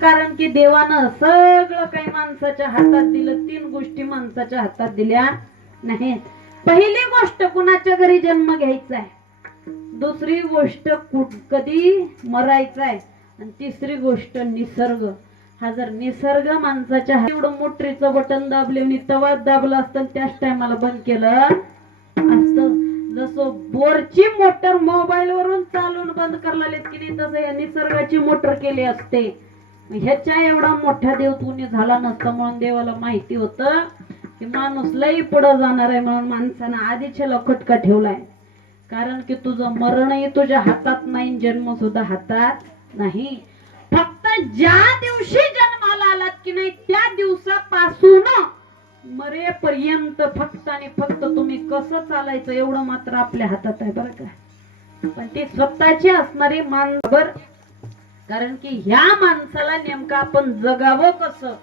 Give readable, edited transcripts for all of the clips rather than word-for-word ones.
कारण की देवानं सगळं काही माणसाच्या हातात दिलं, 3 गोष्टी माणसाच्या हातात दिल्या नाहीत. पहिली गोष्ट कुणाच्या घरी जन्म घ्यायचा आहे, दुसरी गोष्ट कधी मरायचा आहे, आणि तिसरी गोष्ट निसर्ग. हा जर निसर्ग माणसाच्या एवढं मोटरीचं बटन दाबले आणि तवा दाबलं असतं त्याच टायमाला बंद केलं असतं, जसं बोरची मोटर मोबाईल वरून चालून बंद करायला की नाही, तसं या निसर्गाची मोटर केली असते. ह्याच्या एवढा मोठा देव तुने झाला नसता. म्हणून देवाला माहिती होतं की माणूस लई पुढे जाणार आहे, म्हणून माणसानं आधीच खटका ठेवलाय. कारण की तुझं मरणही तुझ्या हातात नाही, जन्म सुद्धा हातात नाही. फक्त ज्या दिवशी जन्माला आलात की नाही त्या दिवसापासून मरेपर्यंत फक्त आणि फक्त तुम्ही कसं चालायचं एवढं मात्र आपल्या हातात आहे, बरं का. पण ते स्वतःची असणारी माणसावर, कारण की ह्या माणसाला नेमकं आपण जगावं कसं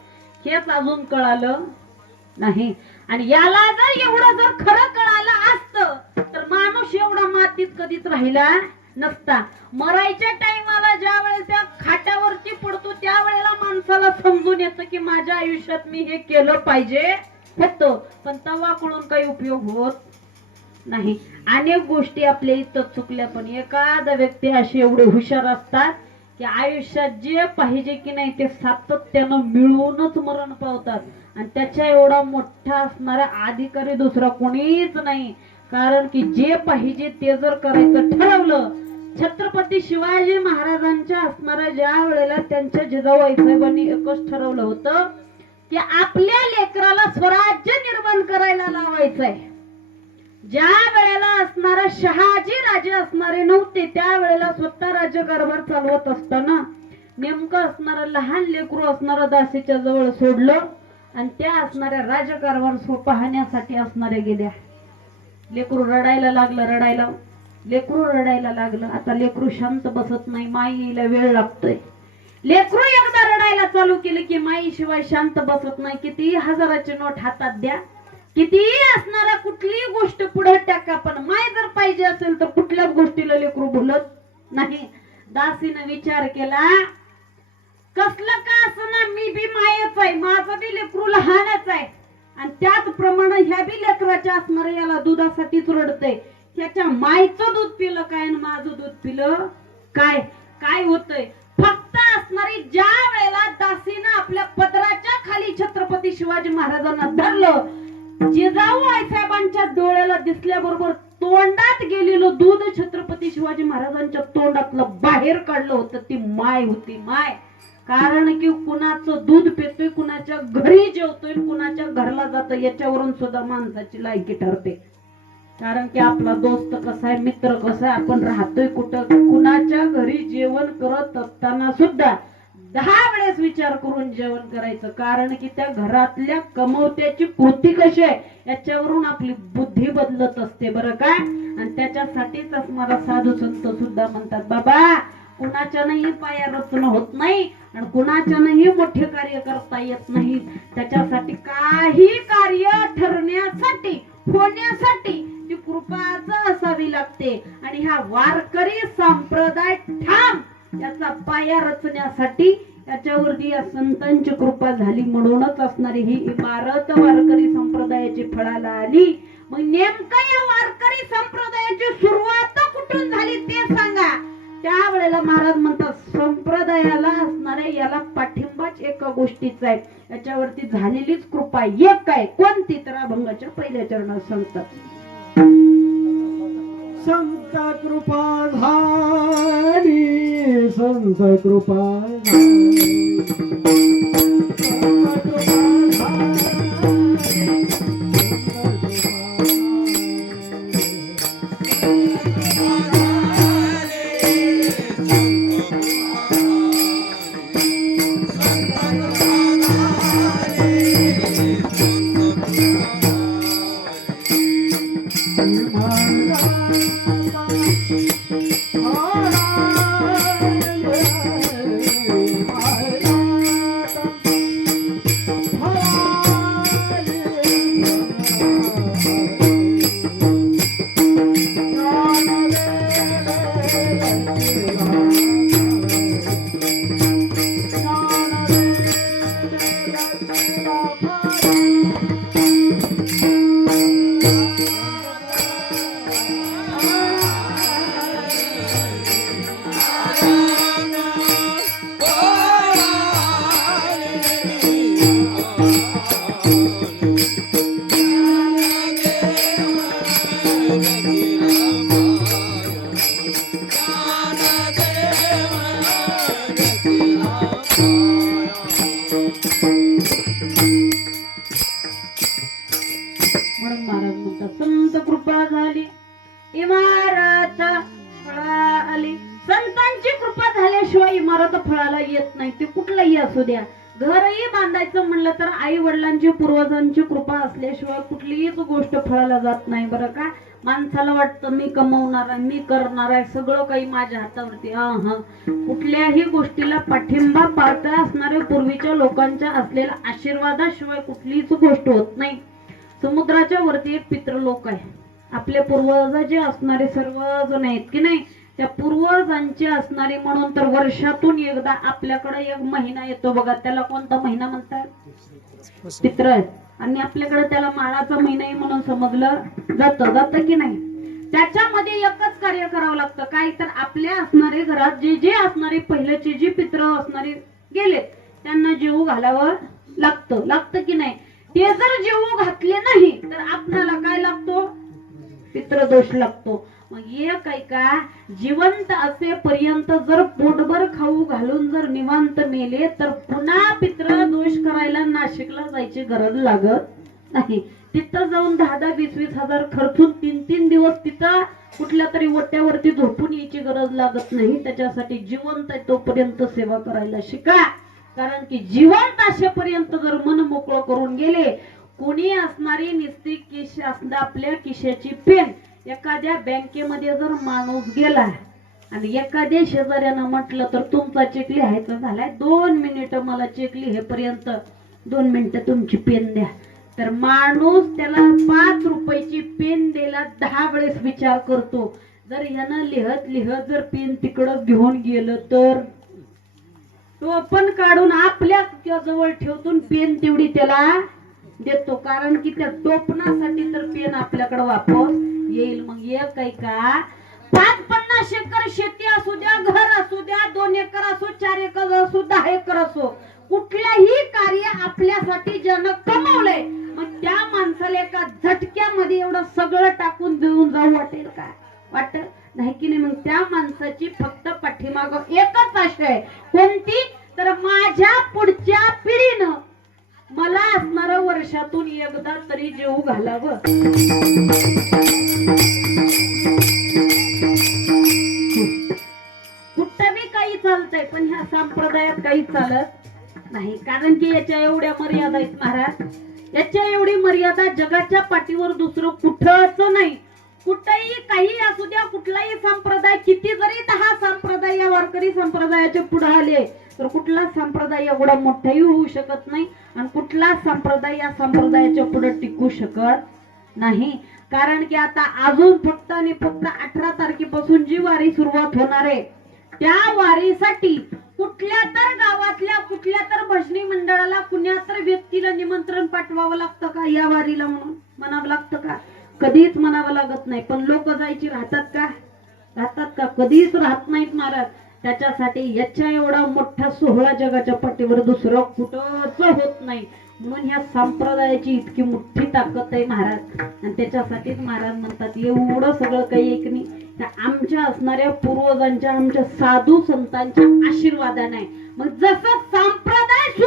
हेच अजून कळालं नाही. आणि याला जर एवढं जर खरं कळालं असतं तर माणूस एवढा मातीत कधीच राहिला नसता. मरायच्या टाइमाला ज्या वेळेस त्या खाटावरती पडतो त्या वेळेला माणसाला समजून येतं की माझ्या आयुष्यात मी हे केलं पाहिजे होतं, पण तेव्हा कळून काही उपयोग होत नाही. अनेक गोष्टी आपल्या इथं चुकल्या, पण एखादा व्यक्ती अशी एवढे हुशार असतात की आयुष्यात जे पाहिजे की नाही ते सातत्यानं मिळवूनच मरण पावतात. आणि त्याच्या एवढा मोठा असणारा अधिकारी दुसरा कोणीच नाही. कारण की जे पाहिजे ते जर करायचं ठरवलं, छत्रपती शिवाजी महाराजांच्या असणाऱ्या ज्या वेळेला त्यांच्या जिजाऊ साहेबांनी एकच ठरवलं होतं की आपल्या लेकराला स्वराज्य निर्माण करायला लावायचंय. ज्या वेळेला असणारा शहाजी राजे असणारे नव्हते त्या वेळेला स्वतः राज्यकारभार चालवत असताना नेमकं असणारा लहान लेकरू असणारा दासीच्या जवळ सोडलं आणि त्या असणाऱ्या राजकारभार पाहण्यासाठी असणाऱ्या गेल्या. लेकरू रडायला लागलं, लेकरू रडायला लागलं. आता लेकरू शांत बसत नाही, माईला वेळ लागतोय. लेकरू एकदा रडायला चालू केलं की माई शिवाय शांत बसत नाही. किती हजाराची नोट हातात द्या, किती असणारा कुठली गोष्ट पुढे टाका, पण माय जर पाहिजे असेल तर कुठल्याच गोष्टीला लेकरू बोलत नाही. दासीनं विचार केला, कसलं का असं मी बी मायच आहे, माझं बी लेकरू लहानच आहे, आणि त्याचप्रमाणे ह्या बी लेकराच्या असणारे याला दुधासाठीच रडतय. त्याच्या मायचं दूध पिलं काय आणि माझं दूध पिलं काय, काय होतंय. फक्त असणारी ज्या वेळेला दासीनं आपल्या पदराच्या खाली छत्रपती शिवाजी महाराजांना धरलं, जिजाऊ आईसाहेबांच्या डोळ्याला दिसल्याबरोबर तोंडात गेलेलं दूध छत्रपती शिवाजी महाराजांच्या तोंडातलं बाहेर काढलं होतं. ती माय होती, माय. कारण की कुणाचं दूध पितोय, कुणाच्या घरी जेवतोय, कुणाच्या घरला जातोय याच्यावरून सुद्धा माणसाची लायकी ठरते. कारण की आपला दोस्त कसा आहे, मित्र कसा आहे, आपण राहतोय कुठं, कुणाच्या घरी जेवण करत असताना सुद्धा 10 वेळेस विचार करून जेवण करायचं. कारण की त्या घरातल्या कमवत्याची कृती कशी आहे याच्यावरून आपली बुद्धी बदलत असते, बरं काय. आणि त्याच्यासाठीच असणारा साधू संत सुद्धा म्हणतात, बाबा कुणाच्यानंही पाया रचना होत नाही आणि कुणाच्यानंही मोठे कार्य करता येत नाही. त्याच्यासाठी काही कार्य ठरण्यासाठी, होण्यासाठी ती कृपाच असावी लागते. आणि हा वारकरी संप्रदाय ठाम याचा पाया रचण्यासाठी याच्यावरती या संतांची कृपा झाली, म्हणूनच असणारी ही इमारत वारकरी संप्रदायाची फळाला आली. मग नेमकं या वारकरी संप्रदायाची सुरुवात कुठून झाली ते सांगा. त्यावेळेला महाराज म्हणतात, संप्रदायाला असणाऱ्या याला पाठिंबाच एका गोष्टीचा आहे, याच्यावरती झालेलीच कृपा एक आहे. कोणती? तर अभंगाच्या पहिल्या चरणात सांगतात, संत कृपा झाली, संत कृपा झाली, संत कृपा झाली. पूर्वजांची कृपा झाल्याशिवाय इमारत फळाला येत नाही. ते कुठलाही असू द्या. घरही बांधायचं म्हणलं तर आई वडिलांची पूर्वजांची कृपा असल्याशिवाय कुठलीच गोष्ट फळाला जात नाही बरं का. माणसाला वाटतं मी कमवणार आहे, मी करणार आहे, सगळं काही माझ्या हातावरती. कुठल्याही गोष्टीला पाठिंबा पाळता असणाऱ्या पूर्वीच्या लोकांच्या असलेल्या आशीर्वादाशिवाय कुठलीच गोष्ट होत नाही. समुद्राच्या वरती एक पितृलोक आहे. आपले पूर्वज जे असणारे सर्वजण आहेत की नाही, त्या पूर्वजांचे असणारे म्हणून तर वर्षातून एकदा आपल्याकडे एक महिना येतो बघा. त्याला कोणता महिना म्हणतात? पितृ. आणि आपल्याकडे त्याला माळाचा महिनाही म्हणून समजलं जातं की नाही. त्याच्यामध्ये एकच कार्य करावं लागतं. काय तर आपल्या असणारे घरात जे जे असणारे पहिल्याचे जे पितृ असणारे गेले त्यांना जीव घालावं लागतं की नाही. ते जर जीव घातले नाही तर आपल्याला काय लागतो? पितृदोष लागतो. मग एक ऐका, जिवंत असेपर्यंत जर पोटभर खाऊ घालून जर निवांत मेले तर पुन्हा पितृदोष करायला नाशिकला जायची गरज लागत नाही. तिथं जाऊन 10-10, 20-20 हजार खर्चून 3-3 दिवस तिथं कुठल्या तरी वट्यावरती झोपून यायची गरज लागत नाही. त्याच्यासाठी जिवंत आहे तोपर्यंत सेवा करायला शिका. कारण की जिवंत असेपर्यंत जर मन मोकळं करून गेले, कोणी असणारी निस्ती केश असणार आपल्या खिशाची पेन एखाद्या बँकेमध्ये जर माणूस गेला आणि एखाद्या शेजाऱ्यानं म्हटलं तर तुमचा चेक लिहायचा झालाय, 2 मिनिटं मला चेक लिहेपर्यंत 2 मिनिटं तुमची पेन द्या, तर माणूस त्याला 5 रुपयाची पेन द्यायला 10 वेळेस विचार करतो. जर ह्यानं लिहत जर पेन तिकडं घेऊन गेलं तर तो पण काढून आपल्या जवळ ठेवतून पेन तेवढी त्याला देतो. कारण की त्या टोपणासाठी तर पेन आपल्याकडे वापस येईल. मग एक काही का 5-50 एकर शेती असू द्या, घर असू द्या, 2 एकर असो, 4 एकर असो, 10 एकर असो, कुठल्याही कार्य आपल्यासाठी ज्यानं कमवलंय मग त्या माणसाला एका झटक्यामध्ये एवढं सगळं टाकून देऊन जाऊ वाटेल का? वाटत नाही की नाही. मग त्या माणसाची फक्त पाठीमाग एकच आशा आहे. कोणती? तर माझ्या पुढच्या पिढीनं मला असणारं वर्षातून एकदा तरी जीव घालावं. कुठंही काही चालतंय पण ह्या संप्रदायात काही चालत नाही. कारण की याच्या एवढ्या मर्यादा आहेत महाराज. याच्या एवढी मर्यादा जगाच्या पाठीवर दुसरं कुठंच नाही. कुठेही काही असू द्या, कुठलाही संप्रदाय किती जरी 10 संप्रदाय या वारकरी संप्रदायाचे पुढे आले तर कुठला संप्रदाय एवढा मोठाही होऊ शकत नाही आणि कुठला संप्रदाय या संप्रदायाच्या पुढे टिकू शकत नाही. कारण की आता अजून फक्त आणि फक्त 18 तारखेपासून जी वारी सुरुवात होणार आहे त्या वारीसाठी कुठल्या तर गावातल्या कुठल्या तर भजनी मंडळाला कुण्या तर व्यक्तीला निमंत्रण पाठवावं लागतं का या वारीला म्हणून म्हणावं लागतं का? कधीच म्हणावं लागत नाही. पण लोक जायची राहतात का? कधीच राहत नाहीत महाराज. त्याच्यासाठी याच्या एवढा मोठा सोहळा जगाच्या पाठीवर दुसरं कुठंच होत नाही. म्हणून ह्या संप्रदायाची इतकी मोठी ताकद आहे महाराज. आणि त्याच्यासाठीच महाराज म्हणतात एवढं सगळं काही एक नाही, त्या आमच्या असणाऱ्या पूर्वजांच्या आमच्या साधू संतांच्या आशीर्वादाने. मग जसं संप्रदायाची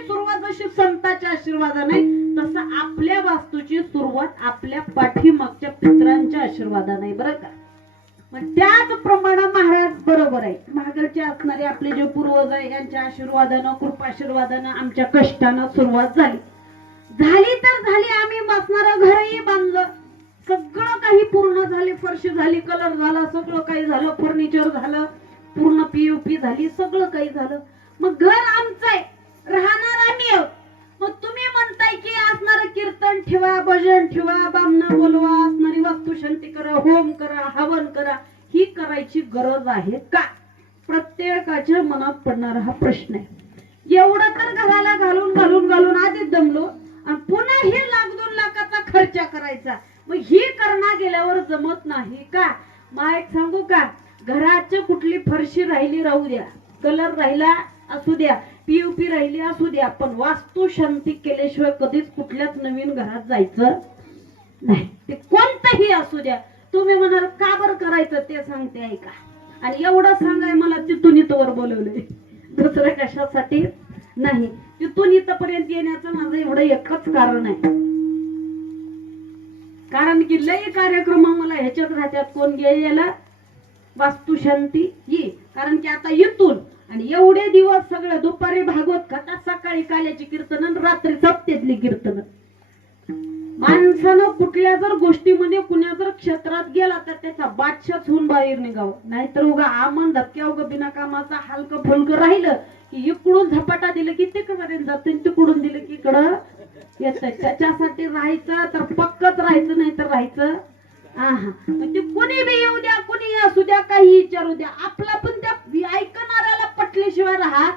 सुरुवात जशी संतांच्या आशीर्वादाने, तसं आपल्या वास्तूची सुरुवात आपल्या पाठीमागच्या पितरांच्या आशीर्वादाने. बरं का? मग त्याचप्रमाणे महाराज बरोबर आहे. मागचे असणारे आपले जे पूर्वज आहे यांच्या आशीर्वादानं, कृपाशीर्वादानं, आमच्या कष्टानं सुरुवात झाली तर झाली. आम्ही बसणारं घरही बांधलं, सगळं काही पूर्ण झाले, फरशी झाली, कलर झाला, सगळं काही झालं, फर्निचर झालं, पूर्ण पीयूपी झाली, सगळं काही झालं. मग घर आमचं आहे, राहणार आम्ही आहोत. मग तुम्ही म्हणताय की असणारं कीर्तन ठेवा, भजन ठेवा, बामणं बोलवा, असणारी वास्तुशांती करा, होम करा, हवन करा, ही करायची गरज आहे का? प्रत्येकाच्या मनात पडणारा हा प्रश्न आहे. एवढं तर घराला घालून आधीच दमलो आणि पुन्हा हे 1-2 लाखाचा खर्च करायचा. मग ही करणं गेल्यावर जमत नाही का? माईक सांगू का? घराची कुठली फरशी राहिली राहू द्या, कलर राहिला असू द्या, पीयूपी राहिली असू द्या, पण वास्तू शांती केल्याशिवाय कधीच कुठल्याच नवीन घरात जायचं नाही. ते कोणतंही असू द्या. तुम्ही म्हणाल का बरं करायचं ते सांगते ऐका. आणि एवढं सांगाय मला तिथून इथवर बोलवलंय, दुसरं कशासाठी नाही. तिथून इथपर्यंत येण्याचं माझं एवढं एकच कारण आहे. कारण की लई कार्यक्रम मला ह्याच्यात राहत्यात. कोण गेलेला वास्तुशांती ये. कारण की आता इथून आणि एवढे दिवस सगळं दुपारी भागवत कथा, सकाळी काल्याची कीर्तन आणि रात्री सप्त्यातली कीर्तन. माणसानं कुठल्या जर गोष्टीमध्ये कुण्या जर क्षेत्रात गेला तर त्याचा बादशाच होऊन बाहेर निघावं. नाहीतर उगा आमन धक्क्या उगा बिना कामाचा हलकं फुलकं राहिलं की इकडून झपाटा दिलं की तिकडे जात, तिकडून दिलं की इकडं येत. त्याच्यासाठी राहायचं तर पक्कच राहायचं, नाही तर राहायचं आहा. ते कुणी बी येऊ द्या, कुणी असू द्या, काही विचारू द्या, आपला पण त्या ऐकणाऱ्याला पटल्याशिवाय राहत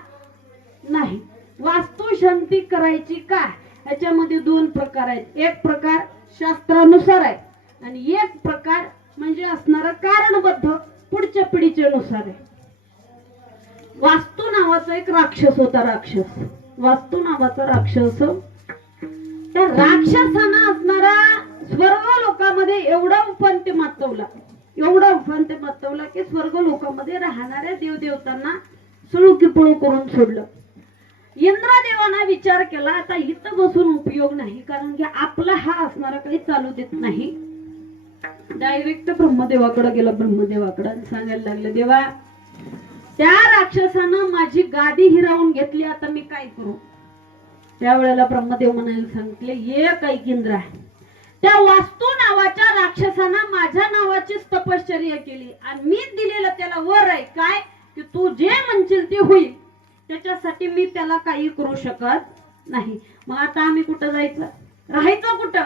नाही. वास्तुशांती करायची काय, ह्याच्यामध्ये दोन प्रकार आहेत. एक प्रकार शास्त्रानुसार आहे आणि एक प्रकार म्हणजे असणारा कारणबद्ध पुढच्या पिढीच्या नुसार आहे. वास्तू नावाचा एक राक्षस होता. वास्तू नावाचा राक्षस, त्या राक्षसानं असणारा स्वर्ग लोकांमध्ये एवढा उफांत्य मातवला की स्वर्ग लोकांमध्ये राहणाऱ्या देवदेवतांना सुळू पळू करून सोडलं. इंद्रदेवाना विचार केला आता इथं बसून उपयोग नाही, कारण की आपला हा असणारा काही चालू देत नाही. डायरेक्ट ब्रह्मदेवाकडे गेला. ब्रह्मदेवाकडे सांगायला लागलं, देवा त्या राक्षसानं माझी गादी हिरावून घेतली, आता मी काय करू. त्यावेळेला ब्रह्मदेव म्हणायला सांगितले, एक ऐक इंद्रा, त्या वास्तू नावाच्या राक्षसानं माझ्या नावाचीच तपश्चर्या केली आणि मी दिलेलं त्याला वर आहे काय की तू जे म्हणशील ते होईल. त्याच्यासाठी मी त्याला काही करू शकत नाही. मग आता आम्ही कुठं जायचं, राहायचं कुठं.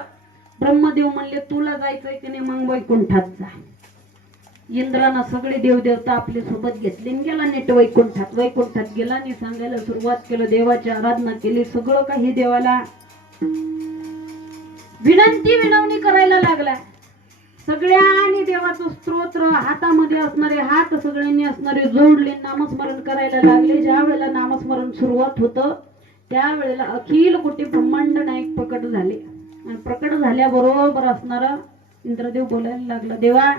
ब्रह्मदेव म्हणले, तुला जायचंय की नाही मग वैकुंठात जा. इंद्रानं सगळे देवदेवता आपल्या सोबत घेतले गेला नेट वैकुंठात. वैकुंठात गेला आणि सांगायला सुरुवात केलं, देवाची आराधना केली, सगळं काही देवाला विनवणी करायला लागला. सगळ्यांनी देवाचं स्तोत्र हातामध्ये असणारे हात सगळ्यांनी असणारे जोडले, नामस्मरण करायला लागले. ज्या वेळेला नामस्मरण सुरुवात होतं त्यावेळेला अखिल कोटी ब्रह्मांड नायक प्रकट झाले. आणि प्रकट झाल्याबरोबर असणारा इंद्रदेव बोलायला लागला, देवा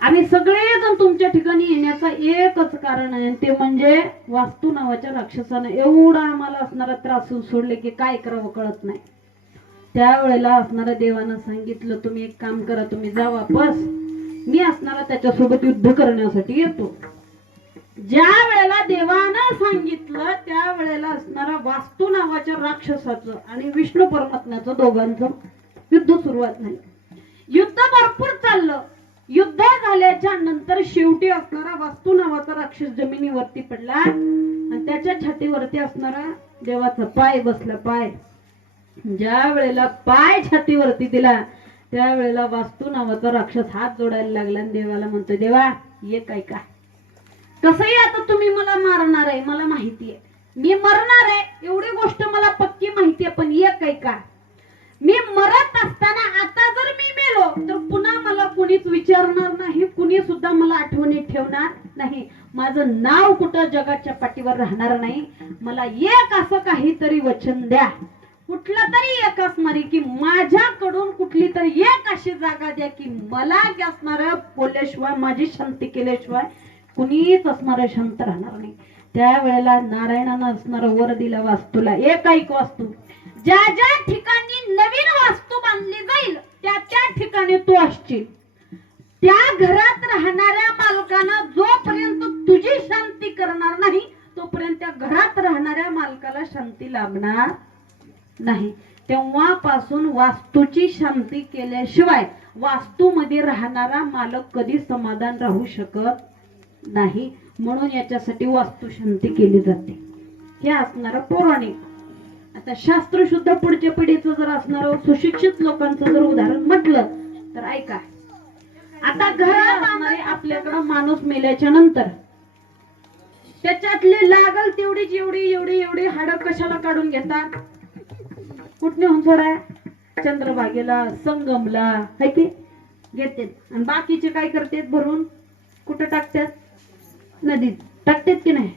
आम्ही सगळेजण तुमच्या ठिकाणी येण्याचं एकच कारण आहे, ते म्हणजे वास्तू नावाच्या राक्षसानं एवढा आम्हाला असणारा त्रास सोडले की काय करावं कळत नाही. त्यावेळेला असणाऱ्या देवानं सांगितलं, तुम्ही एक काम करा, तुम्ही जा वापस, मी असणारा त्याच्यासोबत युद्ध करण्यासाठी येतो. ज्या वेळेला देवानं सांगितलं त्यावेळेला असणारा वास्तू नावाच्या राक्षसाचं आणि विष्णू परमात्म्याचं दोघांचं युद्ध सुरुवात झालं. युद्ध भरपूर चाललं. युद्ध झाल्याच्या नंतर शेवटी असणारा वास्तू नावाचा राक्षस जमिनीवरती पडला आणि त्याच्या छातीवरती असणारा देवाचा पाय बसला. पाय ज्या वेळेला पाय छातीवरती दिला त्यावेळेला वास्तू नावाचा राक्षस हात जोडायला लागला आणि देवाला म्हणतो, देवा एक ऐका, कसंही आता तुम्ही मला मारणार आहे, मला माहिती आहे मी मरणार आहे, एवढी गोष्ट मला पक्की माहिती आहे, पण एक ऐका, मी मरत असताना आता जर मी मेलो तर पुन्हा मला कुणीच विचारणार नाही, कुणी सुद्धा मला आठवणीत ठेवणार नाही, माझं नाव कुठं जगाच्या पाठीवर राहणार नाही. मला एक असं काहीतरी वचन द्या, कुठला तरी एक असणारी की माझ्याकडून कुठली तरी एक अशी जागा द्या की मला असणार बोलल्याशिवाय, माझी शांती केल्याशिवाय कुणीच असणार शांत राहणार नाही. त्यावेळेला नारायणानं असणार वर दिला वास्तूला, एक ऐक वास्तू, ज्या ज्या ठिकाणी नवीन वास्तू बांधली जाईल त्या त्या ठिकाणी तू असशील. त्या घरात राहणाऱ्या मालकानं जोपर्यंत तुझी शांती करणार नाही तोपर्यंत त्या घरात राहणाऱ्या मालकाला शांती लाभणार नाही. तेव्हापासून वास्तूची शांती केल्याशिवाय वास्तूमध्ये राहणारा मालक कधी समाधान राहू शकत नाही. म्हणून याच्यासाठी वास्तू शांती केली जाते. हे असणार पौराणिक. आता शास्त्र शुद्ध पुढच्या पिढीचं जर असणार सुशिक्षित लोकांचं जर उदाहरण म्हटलं तर ऐका, आता घरात असणारे आपल्याकडं माणूस मेल्याच्या नंतर त्याच्यातले लागल तेवढीच एवढी एवढी एवढी हाडं कशाला काढून घेतात, कुठने सोडा चंद्रभागेला, संगमला है की घेतात, आणि बाकीचे काय करतात भरून कुठं टाकतात, नदीत टाकतात की नाही.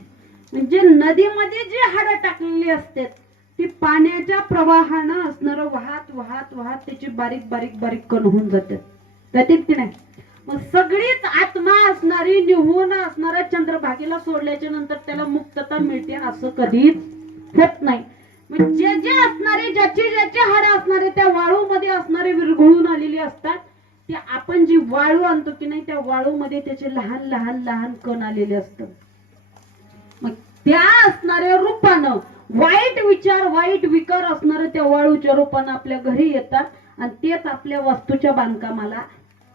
म्हणजे नदीमध्ये जी हाडं टाकलेली असतात ती पाण्याच्या प्रवाहानं असणारं वाहत वाहत वाहत त्याची बारीक बारीक बारीक कण होऊन जातात की नाही. मग सगळीच आत्मा असणारी निहून असणाऱ्या चंद्रभागेला सोडल्याच्या नंतर त्याला मुक्तता मिळते असं कधीच होत नाही. मग जे जे असणारे ज्याची ज्याची हाडं असणारे त्या वाळूमध्ये असणारे विरघळून आलेली असतात ते आपण जी वाळू आणतो की नाही त्या वाळूमध्ये त्याचे लहान लहान लहान कण आलेले असतात. मग त्या असणाऱ्या रूपानं वाईट विचार वाईट विकार असणारे त्या वाळूच्या रूपानं आपल्या घरी येतात आणि तेच आपल्या वास्तूच्या बांधकामाला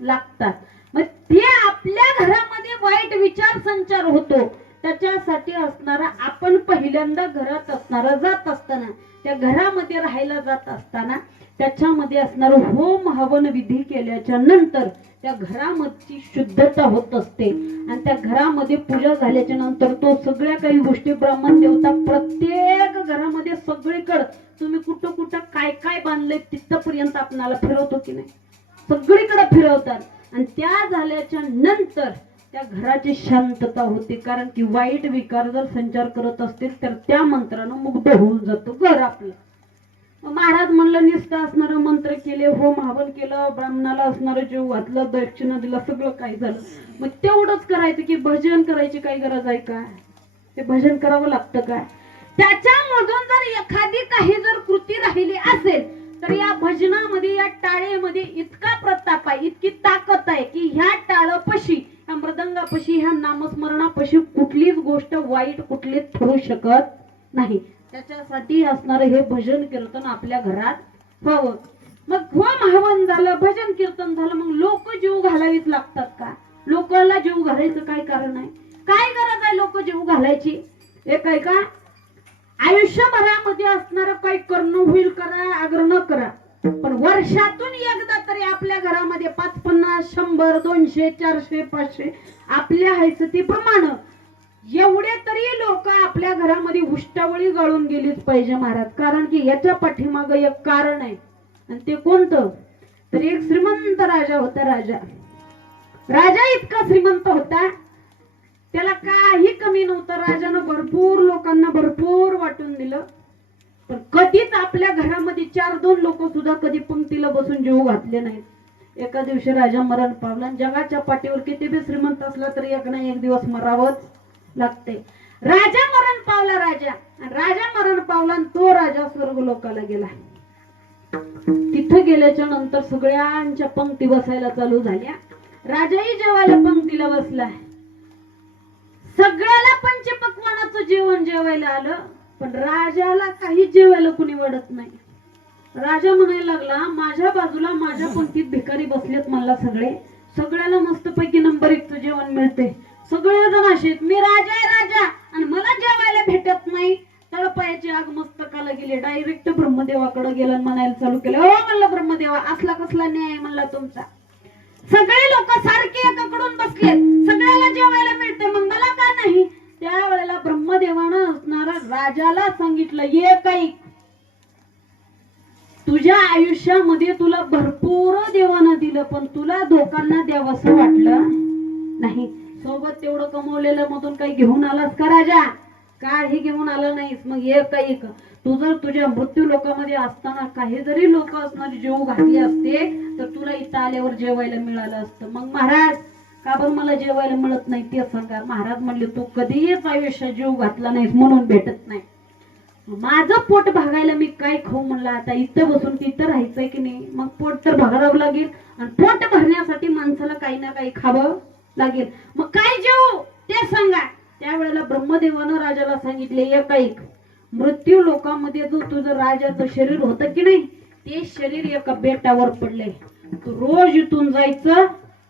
लागतात. मग ते आपल्या घरामध्ये वाईट विचार संचार होतो. त्याच्यासाठी असणारा आपण पहिल्यांदा घरात असणारा जात असताना त्या घरामध्ये राहायला जात असताना त्याच्यामध्ये असणार होम हवन विधी केल्याच्या नंतर त्या घरामध्ये शुद्धता होत असते आणि त्या घरामध्ये पूजा झाल्याच्या नंतर तो सगळ्या काही गोष्टी ब्राह्मण देवता प्रत्येक घरामध्ये सगळीकडे तुम्ही कुठं कुठं काय काय बांधलंय तिथपर्यंत आपणाला फिरवतो की नाही, सगळीकडे फिरवतात आणि त्या झाल्याच्या नंतर त्या घराची शांतता होते. कारण की वाईट विकार जर संचार करत असतील तर त्या मंत्रानं मुग्ध होऊन जातो घर आपलं. महाराज म्हणलं निष्ठा असणार मंत्र केले, होम हवन केलं, ब्राह्मणाला असणारं जीव घातलं, दक्षिणा दिला, सगळं काय झालं. मग तेवढंच करायचं की भजन करायची काही गरज आहे का? ते भजन करावं लागतं का? त्याच्यामधून जर एखादी काही जर कृती राहिली असेल तर या भजनामध्ये या टाळेमध्ये इतका प्रताप आहे, इतकी ताकद आहे की ह्या टाळपशी ह्या मृदंगापशी ह्या नामस्मरणापशी कुठलीच गोष्ट वाईट कुठलीच ठरू शकत नाही. त्याच्यासाठी असणारं हे भजन कीर्तन आपल्या घरात व्हावं. मग होम हवन झालं, भजन कीर्तन झालं, मग लोक जीव घालावीच लागतात का? लोकांना जीव घालायचं काय कारण आहे? काय गरज आहे लोक जीव घालायची? एक आहे का आयुष्यभरामध्ये असणारं काही करणं होईल करा, आग्रह न करा, पण वर्षातून एकदा तरी आपल्या घरामध्ये 5, 50, 100, 200, 400, 500 आपल्या हैसतीप्रमाणे एवढे तरी लोक आपल्या घरामध्ये उष्टावळी गाळून गेलीच पाहिजे महाराज. कारण की याच्या पाठीमाग एक कारण आहे आणि ते कोणतं? तर एक श्रीमंत राजा होता. राजा इतका श्रीमंत होता त्याला काही कमी नव्हतं. राजानं भरपूर लोकांना भरपूर वाटून दिलं, पण कधीच आपल्या घरामध्ये 4-2 लोक सुद्धा कधी पंक्तीला बसून जीव घातले नाहीत. एका दिवशी राजा मरण पावला. जगाच्या पाठीवर किती बी श्रीमंत असला तरी एक ना एक दिवस मरावंच लागते. राजा मरण पावला आणि तो राजा स्वर्ग लोकाला गेला. तिथं गेल्याच्या नंतर सगळ्यांच्या पंक्ती बसायला चालू झाल्या. राजाही जेवायला पंक्तीला बसला. सगळ्याला पंचपक्वानाचं जेवण जेवायला आलं, पण राजाला काही जेवायला कुणी वाढत नाही. राजा म्हणायला लागला, माझ्या बाजूला माझ्या पंक्तीत भिकारी बसलेत मला सगळ्याला मस्तपैकी नंबर 1चं जेवण मिळते, सगळेजण असे, मी राजा आहे राजा आणि मला जेवायला भेटत नाही. तळपायाची आग मस्तकाला गेली. डायरेक्ट ब्रह्मदेवाकडे गेला आणि म्हणायला चालू केलं, ओ म्हणलं ब्रह्मदेवा असला कसला न्याय म्हणला तुमचा? सगळे लोक सारखे एकाकडून बसले, सगळ्याला जेवायला मिळते, मग मला का नाही? त्यावेळेला ब्रह्मदेवानं असणारा राजाला सांगितलं, एक ऐक, तुझ्या आयुष्यामध्ये तुला भरपूर देवानं दिलं, पण तुला लोकांना द्यावंसं वाटलं नाही. सोबत तेवढं कमवलेलं मधून काही घेऊन आलास का राजा? काही घेऊन आलं नाहीस. मग एक ऐक, तू जर तुझ्या मृत्यू लोकांमध्ये असताना काही जरी लोक असणारे जीव घातले असते तर तुला इथं आल्यावर जेवायला मिळालं असतं. मग महाराज का बरं मला जेवायला मिळत नाही ते सांगा. महाराज म्हणले, तू कधीच आयुष्यात जीव घातला नाहीस म्हणून भेटत नाही. माझं पोट भागायला मी काय खाऊ म्हणलं? आता इथं बसून तिथं राहायचंय की नाही? मग पोट तर भागावं लागेल आणि पोट भरण्यासाठी माणसाला काही ना काही खावं लागेल. मग काय जेवू ते सांगा. त्यावेळेला ब्रह्मदेवानं राजाला सांगितले, एक ऐक, मृत्यू लोकांमध्ये जो तुझं राजाचं शरीर होतं की नाही ते शरीर एका बेटावर पडले. तू रोज इथून जायचं,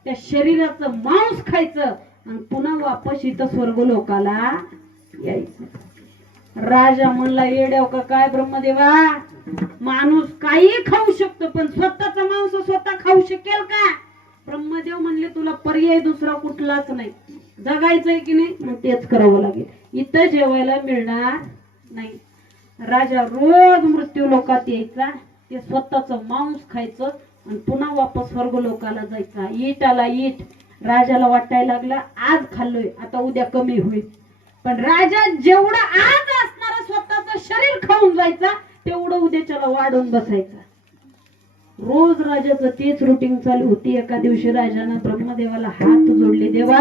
त्या शरीराचं मांस खायचं आणि पुन्हा वापस इथं स्वर्ग लोकाला यायचं. राजा म्हणला, येड्याव का काय ब्रह्मदेवा? माणूस काही खाऊ शकतो पण स्वतःचा मांस स्वतः खाऊ शकेल का? ब्रह्मदेव म्हणले, तुला पर्याय दुसरा कुठलाच नाही. जगायचंय की नाही, मग तेच करावं लागेल. इथं जेवायला मिळणार नाही. राजा रोज मृत्यू लोकात यायचा, ते स्वतःचं मांस खायचं आणि पुन्हा वापस स्वर्ग लोकाला जायचा. ईट आला ईट. राजाला वाटायला लागला, आज खाल्लोय आता उद्या कमी होईल. पण राजा जेवढं आज असणारं स्वतःचं शरीर खाऊन जायचा तेवढं उद्याच्याला वाढून बसायचा. रोज राजाचं तेच रुटीन चालू होती. एका दिवशी राजानं ब्रह्मदेवाला हात जोडले, देवा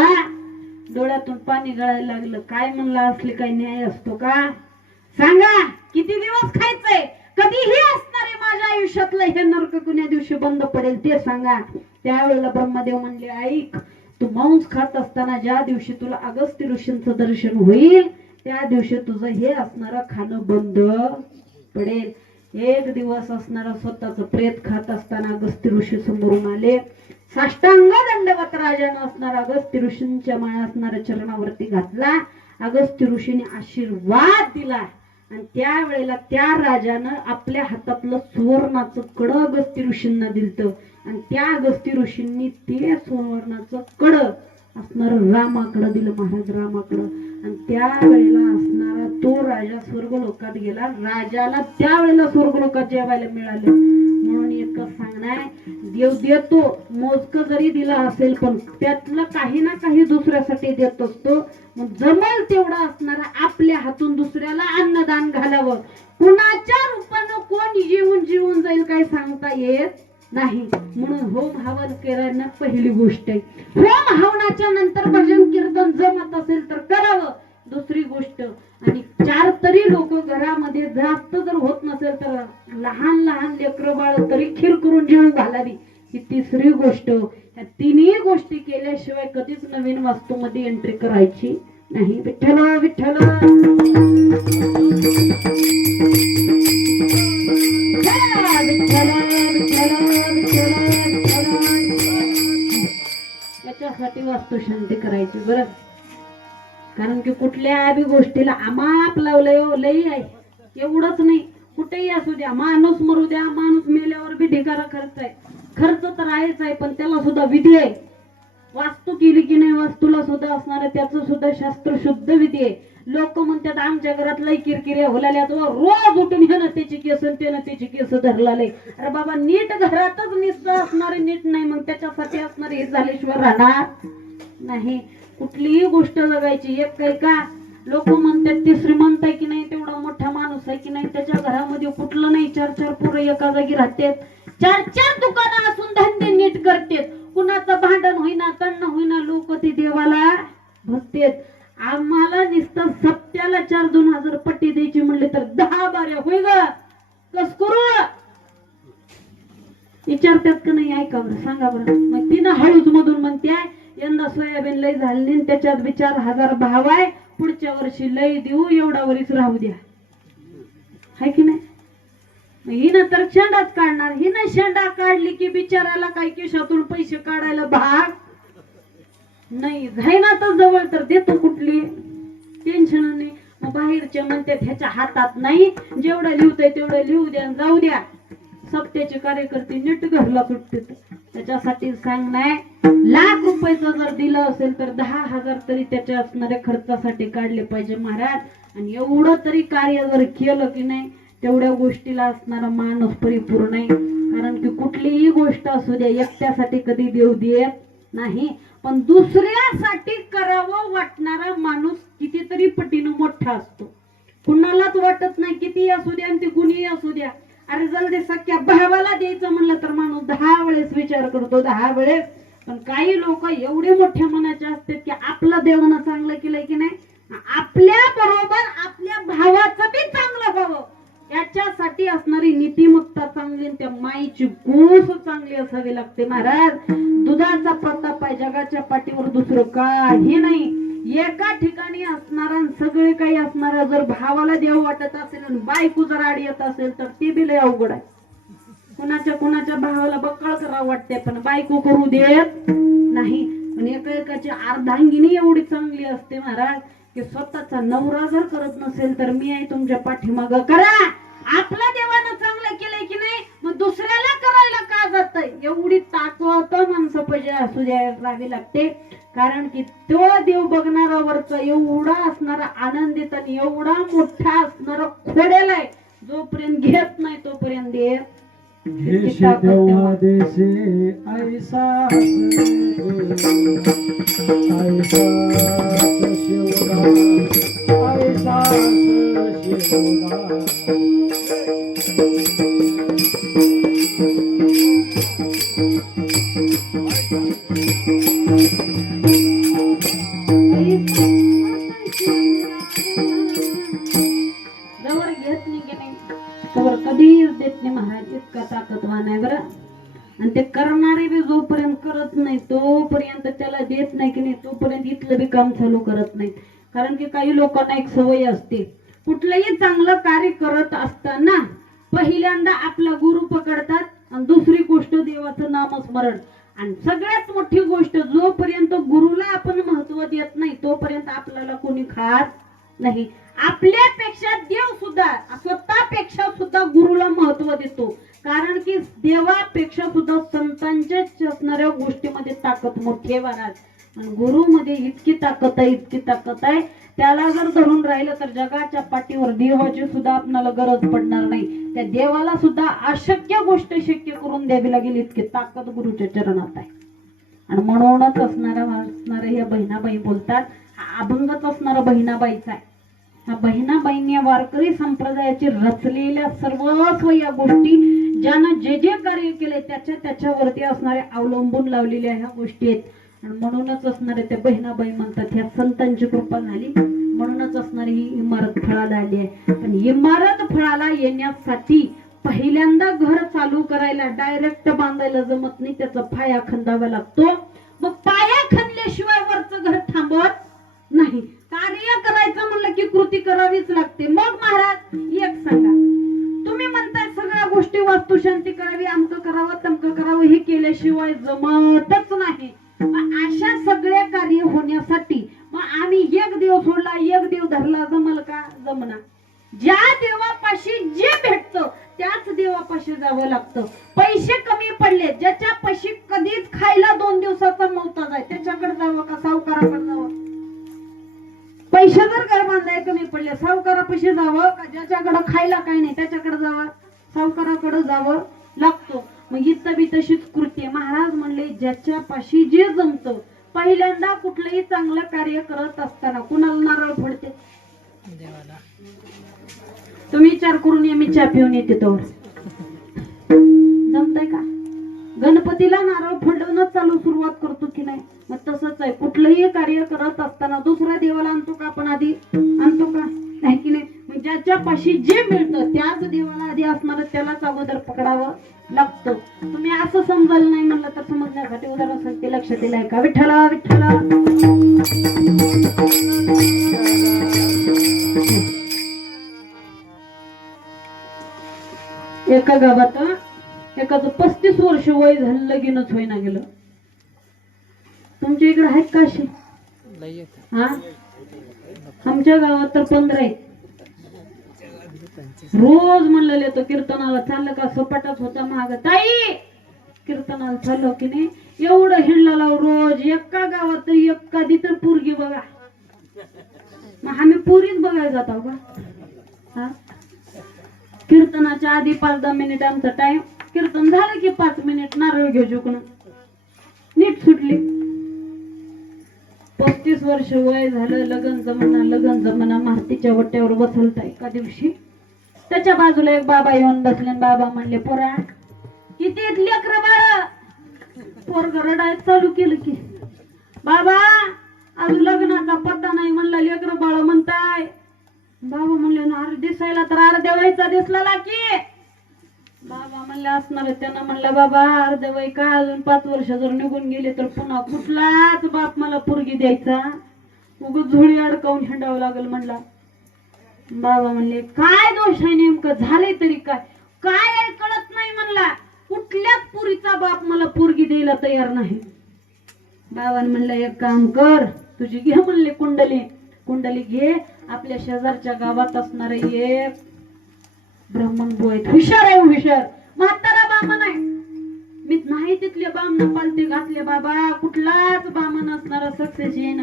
डोळ्यातून पाणी गळायला लागलं. काय म्हणला, असले काही न्याय असतो का? सांगा, किती दिवस खायचंय? कधीही असणारे माझ्या आयुष्यातलं हे नरक कुण्या दिवशी बंद पडेल ते सांगा. त्यावेळेला ब्रह्मदेव म्हणले, ऐक, तू मांस खात असताना ज्या दिवशी तुला अगस्त्य ऋषींचं दर्शन होईल त्या दिवशी तुझं हे असणारं खाणं बंद पडेल. एक दिवस असणारा स्वतःच प्रेत खात असताना अगस्त्य ऋषी समोरून आले. साष्टांग दंडवत राजानं असणारा अगस्त्य ऋषींच्या माळा असणाऱ्या चरणावरती घातला. अगस्त्य ऋषीने आशीर्वाद दिला आणि त्यावेळेला त्या राजानं आपल्या हातातलं सुवर्णाचं कड अगस्त्य ऋषींना दिलतं आणि त्या अगस्त्य ऋषींनी ते सुवर्णाचं कड असणार रामाकडं दिलं, महाराज रामाकडं. आणि त्यावेळेला असणारा तो राजा स्वर्गलोकात गेला. राजाला त्यावेळेला स्वर्गलोकात जेवायला मिळालं. म्हणून एकच सांगणार, देव देतो, मोजकं जरी दिला असेल पण त्यातलं काही ना काही दुसऱ्यासाठी देत असतो. मग जमल तेवढा असणारा आपल्या हातून दुसऱ्याला अन्नदान घालावं. कुणाच्या रूपानं कोण जीवन जाईल काही सांगता येत नाही. म्हणून होम हवन करणं पहिली गोष्ट आहे. होम हवनाच्या नंतर भजन कीर्तन जमत असेल तर करावं, दुसरी गोष्ट. आणि 4 तरी लोक घरामध्ये जास्त जर होत नसेल तर लहान लहान लेकरं बाळ तरी खीर करून जेवू घालावी, ही तिसरी गोष्ट. या तिन्ही गोष्टी केल्याशिवाय कधीच नवीन वास्तूमध्ये एंट्री करायची नाही. विठ्ठल विठ्ठल याच्यासाठी वास्तू शांती करायची बरं. कारण की कुठल्या बी गोष्टीला आमाप लावलंय लई आहे, एवढंच नाही. कुठेही असू द्या, माणूस मरू द्या, माणूस मेल्यावर बी ढिगारा खर्च आहे. खर्च तर आहेच आहे पण त्याला सुद्धा विधी आहे. वास्तू केली की नाही वास्तूला सुद्धा असणार आहे, त्याचं सुद्धा शास्त्र शुद्ध विधी आहे. लोक म्हणतात आमच्या घरात लई किरकिऱ्या होलाल्या, रोज उठून हे ना त्याची केस त्यानं त्याची केस धरलाले. अरे बाबा, नीट घरातच निस्त असणारे नीट नाही, मग त्याच्यासाठी असणारे हे झाल्याशिवाय राहणार नाही. कुठलीही गोष्ट जगायची एक काही का. लोक म्हणतात ते श्रीमंत आहे की नाही, तेवढा मोठा माणूस आहे की नाही, त्याच्या घरामध्ये कुठलं नाही. 4-4 पोरं एका जागी राहतात, 4-4 दुकानं असून धंदे नीट करतात. कुणाचं भांडण होईना, तण होईना, लोक ते देवाला भजतात. आम्हाला नुसतं सप्त्याला 4-2 हजार पट्टी द्यायची म्हणले तर 10 बाऱ्या होय ग, कस करू विचारतात का नाही? ऐका बरं, सांगा बरं. मग तिनं हळूच मधून म्हणते, यंदा सोयाबीन लई झाली नाही, त्याच्यात बी 4,000 भाव आहे, पुढच्या वर्षी लई देऊ, एवढा वरीच राहू द्या. हाय की नाही? हिनं तर शेंडाच काढणार. हिनं शेंडा काढली की बिचाराला काही केशातून पैसे काढायला भाग नाही. जाईना तर जवळ तर देतो, कुठली टेन्शन नाही. मग बाहेरचे म्हणतात ह्याच्या हातात नाही, जेवढं लिहतंय तेवढं लिहू द्या, जाऊ द्या. सप्त्याचे कार्यकर्ते नीट घरला सुटतात. त्याच्यासाठी सांगणार, ₹1,00,000 जर दिलं असेल तर 10,000 तरी त्याच्या असणाऱ्या खर्चासाठी काढले पाहिजे महाराज. आणि एवढं तरी कार्य जर केलं की नाही, तेवढ्या गोष्टीला असणारा माणूस परिपूर्ण आहे. कारण की कुठलीही गोष्ट असू द्या, एकट्यासाठी कधी देव देत नाही, पण दुसऱ्यासाठी करावं वाटणारा माणूस कितीतरी पटीनं मोठा असतो. कुणालाच वाटत नाही, किती असू द्या आणि ती कुणीही असू द्या. अरे जल्दी सख्या भावाला द्यायचं म्हणलं तर माणूस 10 वेळेस विचार करतो, 10 वेळेस. पण काही लोक एवढे मोठ्या मनाचे असतात की आपलं देवानं चांगलं केलंय की नाही, आपल्या बरोबर आपल्या भावाचं बी चांगलं व्हावं याच्यासाठी असणारी नीतिमत्ता चांगली, त्या माईची गोस चांगली असावी लागते महाराज. दुधाचा प्रताप आहे, जगाच्या पाठीवर दुसरं काही नाही. एका ठिकाणी असणारा सगळे काही असणारा जर भावाला देव वाटत असेल आणि बायको जर आड येत असेल तर ते बी लय अवघड आहे. कुणाच्या भावाला बक्कळ करावं वाटते पण बायको करू देत नाही. पण एकाची अर्धांगिनी एवढी चांगली असते महाराज की स्वतःचा नवरा जर करत नसेल तर मी आहे तुमच्या पाठीमाग, करा. आपल्या देवानं चांगलं केलंय की नाही, मग दुसऱ्याला करायला का जातंय? एवढी ताकद माणसं पाहिजे असू द्यावी लागते. कारण की तो देव बघणारा वरचा एवढा असणारा आनंदित आणि एवढा मोठा असणारा खोडेला आहे, जोपर्यंत घेत नाही तोपर्यंत देव देवा देशे ऐसा जवळ घेत नाही की नाही, तवर कधीच देत नाही महाराज. इतका जोपर्यंत करत नाही तोपर्यंत त्याला देत नाही की नाही तोपर्यंत इथलं बी काम चालू करत नाही. कारण की काही लोकांना एक सवय असते, कुठलंही चांगलं कार्य करत असताना पहिल्यांदा आपला गुरु पकडतात आणि दुसरी गोष्ट देवाचं नामस्मरण. आणि सगळ्यात मोठी गोष्ट, जोपर्यंत गुरुला आपण महत्व देत नाही तोपर्यंत आपल्याला कोणी खात नाही. आपल्यापेक्षा देव सुद्धा, स्वतःपेक्षा सुद्धा गुरुला महत्व देतो. कारण की देवापेक्षा सुद्धा संतांच्या असणाऱ्या गोष्टीमध्ये ताकद मोठी आहे महाराज. आणि गुरुमध्ये इतकी ताकद आहे, इतकी ताकद आहे, त्याला जर धरून राहिलं तर जगाच्या पाठीवर देवाची सुद्धा आपल्याला गरज पडणार नाही. त्या देवाला सुद्धा अशक्य गोष्ट शक्य करून द्यावी लागेल, इतकी ताकद गुरुच्या चरणात आहे. आणि म्हणूनच असणाऱ्या या बहिणाबाई बोलतात, हा अभंगच असणारा बहिणाबाईचा आहे. ह्या बहिणाबाईंनी वारकरी संप्रदायाची रचलेल्या सर्वस्व या गोष्टी ज्यानं जे जे कार्य केले त्याच्यावरती असणारे अवलंबून लावलेल्या ह्या गोष्टी आहेत. आणि म्हणूनच असणारे त्या बहिणाबाई म्हणतात, ह्या संतांची कृपा झाली म्हणूनच असणारी ही इमारत फळाला आली आहे. पण इमारत फळाला येण्यासाठी पहिल्यांदा घर चालू करायला डायरेक्ट बांधायला जमत नाही, त्याचा पाया खंदावा लागतो. मग पाया खणल्याशिवाय वरचं घर थांबत नाही. कार्य करायचं म्हणलं की कृती करावीच लागते. मग महाराज एक सांगा, तुम्ही म्हणताय सगळ्या गोष्टी वास्तुशांती करावी, अमकं करावं तमकं करावं, हे केल्याशिवाय जमतच नाही. अशा सगळ्या कार्य होण्यासाठी मग आम्ही एक देव सोडला एक देव धरला जमल का? जमना. ज्या देवापाशी जे भेटतं त्याच देवापाशी जावं लागतं. पैसे कमी पडले, ज्याच्यापाशी कधीच खायला 2 दिवसाचा मोहताज आहे त्याच्याकडे जावं का सावकाराकडे जावं? पैसे जर घर बांधाय कमी पडले, सावकारापाशी जावं का ज्याच्याकडे खायला काही नाही त्याच्याकडे जावं? सावकाराकडे जावं लागतो. मग इथं बी तशीच कृती आहे. महाराज म्हणले ज्याच्यापाशी जे जमतं, पहिल्यांदा कुठलंही चांगलं कार्य करत असताना कुणाला नारळ फोडते? तुम्ही विचार करून या, मी चहा पिऊन येते तोवर. जमतंय का? गणपतीला नारळ फोडणं चालू सुरुवात करतो की नाही? मग तसंच आहे, कुठलंही कार्य करत असताना दुसऱ्या देवाला आणतो का आपण आधी? आणतो का? नाही की नाही? मग ज्याच्यापाशी जे मिळतं त्याच देवाला आधी असणार, त्यालाच अगोदर पकडावं लागतं. तुम्ही असं समजायला नाही म्हणलं तर समजण्यासाठी उदाहरण सांगते, लक्षात दिलंय का? विठ्ठला विठ्ठला. एका गावात एकाचं 35 वर्ष वय झालं, लगीनच होईना गेलं. तुमच्या इकडे आहेत का अशी? हा, आमच्या गावात तर 15 आहेत. रोज म्हणलेलं येतो कीर्तनाला, चाललं का सपाटाच होता महाग. ताई कीर्तनाला चाललो की नाही, एवढं हिंडला लाव रोज. एका गावात तर एक कधी तर पोरगी बघा. मग आम्ही पोरीच बघायला जातो का? हा, कीर्तनाच्या आधी 5-10 मिनिट आमचा टाइम, कीर्तन झालं की 5 मिनिट नारळ घेऊ जिकडून नीट सुटली. 35 वर्ष वय झालं, लगन जमना मारुतीच्या वट्यावर बसलता. एका दिवशी त्याच्या बाजूला एक बाबा येऊन बसले. बाबा म्हणले, पोरा किती लेकर बाळ? पोरग रडायला चालू केलं की, बाबा अजून लग्नाचा पत्ता नाही म्हणला, लेकर बाळ म्हणताय. बाबा म्हणले, अरे दिसायला तर अर्ध्या वयचा दिसला की. बाबा म्हणले असणार. त्यांना म्हणलं, बाबा अर्ध्या वय का? अजून 5 वर्ष जर निघून गेले तर पुन्हा कुठलाच बाप मला पोरगी द्यायचा, उगाच झोळी अडकावून हिंडावं लागल म्हणला. बाबा म्हणले, काय दोष आहे नेमकं? झालंय तरी काय? काय आहे कळत नाही म्हणला. कुठल्याच पुरीचा बाप मला पोरगी द्यायला तयार नाही. बाबांनी म्हणलं, एक काम कर, तुझी घे म्हणले कुंडली घे. आपल्या शेजारच्या गावात असणारे एक ब्राह्मण बुवा आहेत, हुशार आहे, हुशार म्हातारा बामण आहे. मी नाही तिथले बामण पालते घातले बाबा, कुठलाच बामण असणारा सक्सेस येईना.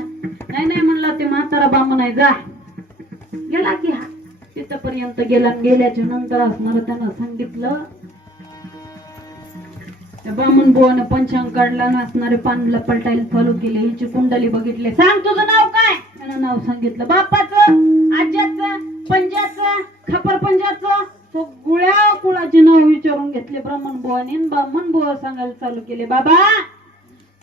नाही म्हणला, ते म्हातारा बामण आहे, जा. गेला की हा तिथपर्यंत गेला. गेल्याच्या नंतर असणार त्यांना सांगितलं. ब्राह्मण बुवाने पंचांग काढला, असणारे पानला पलटायला चालू केले. हिची कुंडली बघितले. सांग तुझं नाव काय? त्यानं नाव सांगितलं. बापाचं, आज्याचं, पंजाचं, खपर पंजाचं, सगळ्या कुळाचे नाव विचारून घेतले ब्राह्मण बुवाने. ब्राह्मण बुवा सांगायला चालू केले, बाबा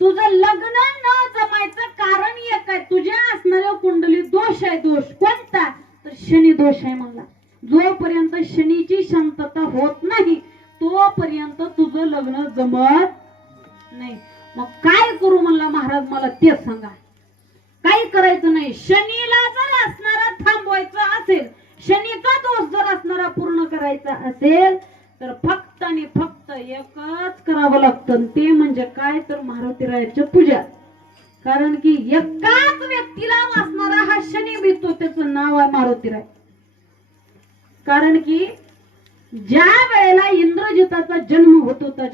तुझं लग्न न जमायचं कारण एक आहे, तुझ्या असणाऱ्या कुंडली दोष आहे. दोष कोणता? तर शनी दोष आहे म्हणला. जोपर्यंत शनीची शांतता होत नाही तोपर्यंत तुझं लग्न जमत नाही. मग काय करू म्हणला महाराज, मला तेच सांगा. काही करायचं नाही. शनीला जर असणारा थांबवायचा असेल, शनीचा दोष जर असणारा पूर्ण करायचा असेल, तर फक्त आणि फक्त एकच करावं लागतं, ते म्हणजे काय, तर मारुतीरायाची पूजा. कारण की एकाच व्यक्तीला वाचणारा हा शनी भेटतो, त्याचं नाव आहे मारुतीराय. कारण की ज्या वेळेला इंद्रजिताचा जन्म होत होता,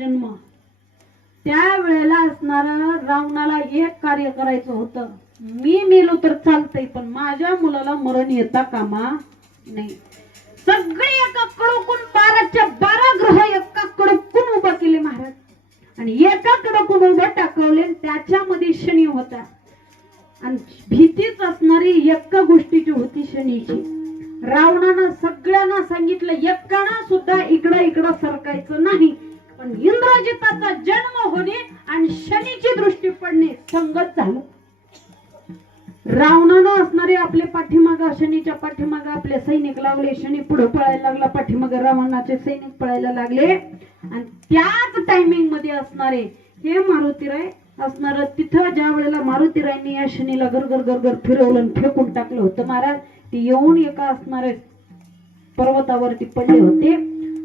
त्या वेळेला असणारा रावणाला एक कार्य करायचं होतं. मी मेलो तर चालतंय, पण माझ्या मुलाला मरण येता कामा नाही. सगळे एका कडकून 12च्या 12 ग्रह एका कडकून उभा केले महाराज, आणि एका कडकून उभा टाकवले, त्याच्यामध्ये शनी होता. आणि भीतीच असणारी एका गोष्टीची होती, शनीची. रावणानं सगळ्यांना सांगितलं, एकाना सुद्धा इकडं सरकायचं नाही. पण इंद्रजिताचा जन्म होणे आणि शनीची दृष्टी पडणे संगत झालं. रावणानं असणारे आपले पाठीमागा, शनीच्या पाठीमागा आपले सैनिक लावले. शनी पुढे पळायला लागला, पाठीमागे रावणाचे सैनिक पळायला लागले. आणि त्याच टायमिंग मध्ये असणारे हे मारुतीराय असणार, तिथं ज्या वेळेला मारुतीरायांनी या शनीला गरगर फिरवलं आणि फेकून टाकलं होतं महाराज, ते येऊन एका असणारे पर्वतावरती पडले होते.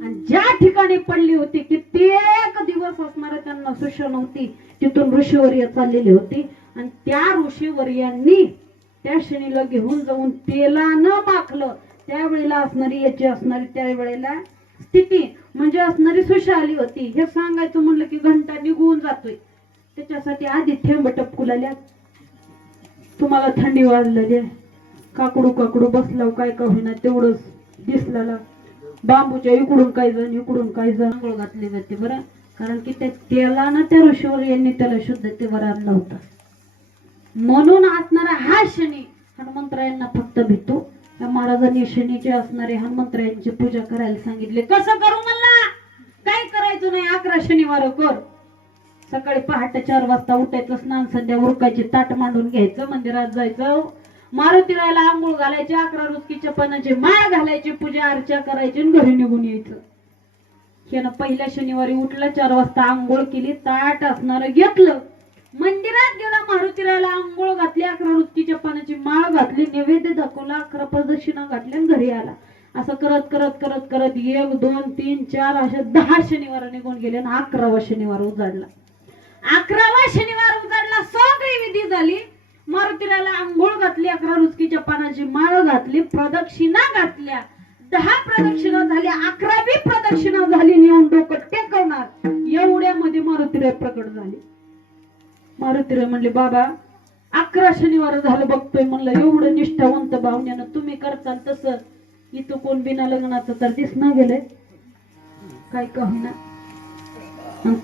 आणि ज्या ठिकाणी पडले होते कित्येक दिवस असणारे त्यांना सुश्र नव्हती, तिथून ऋषीवर्य चाललेले होते. आणि त्या ऋषीवर्यांनी त्या शनीला घेऊन जाऊन तेलानं माखलं. त्यावेळेला असणारी याची असणारी त्यावेळेला स्थिती म्हणजे असणारी सुश आली होती. हे सांगायचं म्हणलं की घंटा निघून जातोय. त्याच्यासाठी आधी थेंब टपकुलाल्या, तुम्हाला थंडी वाजलेली, काकडू बसलाव काय का होईना तेवढंच दिसला. बांबूच्या इकडून काही जण आंघोळ घातली जाते बरं. कारण की त्या तेलानं त्या ऋषीवर यांनी त्याला शुद्धतेवर आणला होता. म्हणून असणारा हा शनी हनुमंतरायांना फक्त भेटतो. त्या महाराजांनी शनीचे असणारे हनुमंतरायांची पूजा करायला सांगितले. कसं करू म्हणला, काय करायचं नाही, 11 शनिवार कर. सकाळी पहाटे 4 वाजता उठायचं, स्नान संध्या उरकायची, ताट मांडून घ्यायचं, मंदिरात जायचं, मारुतीरायाला आंघोळ घालायची, 11 रुचकीच्या पानाची माळ घालायची, पूजा अर्चा करायची आणि घरी निघून यायचं. त्यानं पहिल्या शनिवारी उठला, 4 वाजता आंघोळ केली, ताट असणार घेतलं, मंदिरात गेला, मारुतीरायाला आंघोळ घातली, 11 रुचकीच्या पानाची माळ घातली, नैवेद्य दाखवला, 11 प्रदक्षिणा घातल्या आणि घरी आला. असं करत करत करत करत 1 2 3 4 असे 10 शनिवार निघून गेले आणि 11वा शनिवार उजाडला. 11वा शनिवार उजाडला, सगळी विधी झाली. मारुतीरायाला आंघोळ घातली, 11 रुचकीच्या पानाची माळ घातली, प्रदक्षिणा घातल्या, 10 प्रदक्षिणा झाल्या, 11वी प्रदक्षिणा झाली, नेऊन डोकं टेकवणार एवढ्यामध्ये मारुतीराय प्रकट झाले. मारुतीराय म्हणले, बाबा 11 शनिवार झालं बघतोय म्हणलं, एवढं निष्ठावंत भावनेनं तुम्ही करताल तसं इथं कोण बिना लग्नाचं तर दिसणं गेलंय काय का होईना.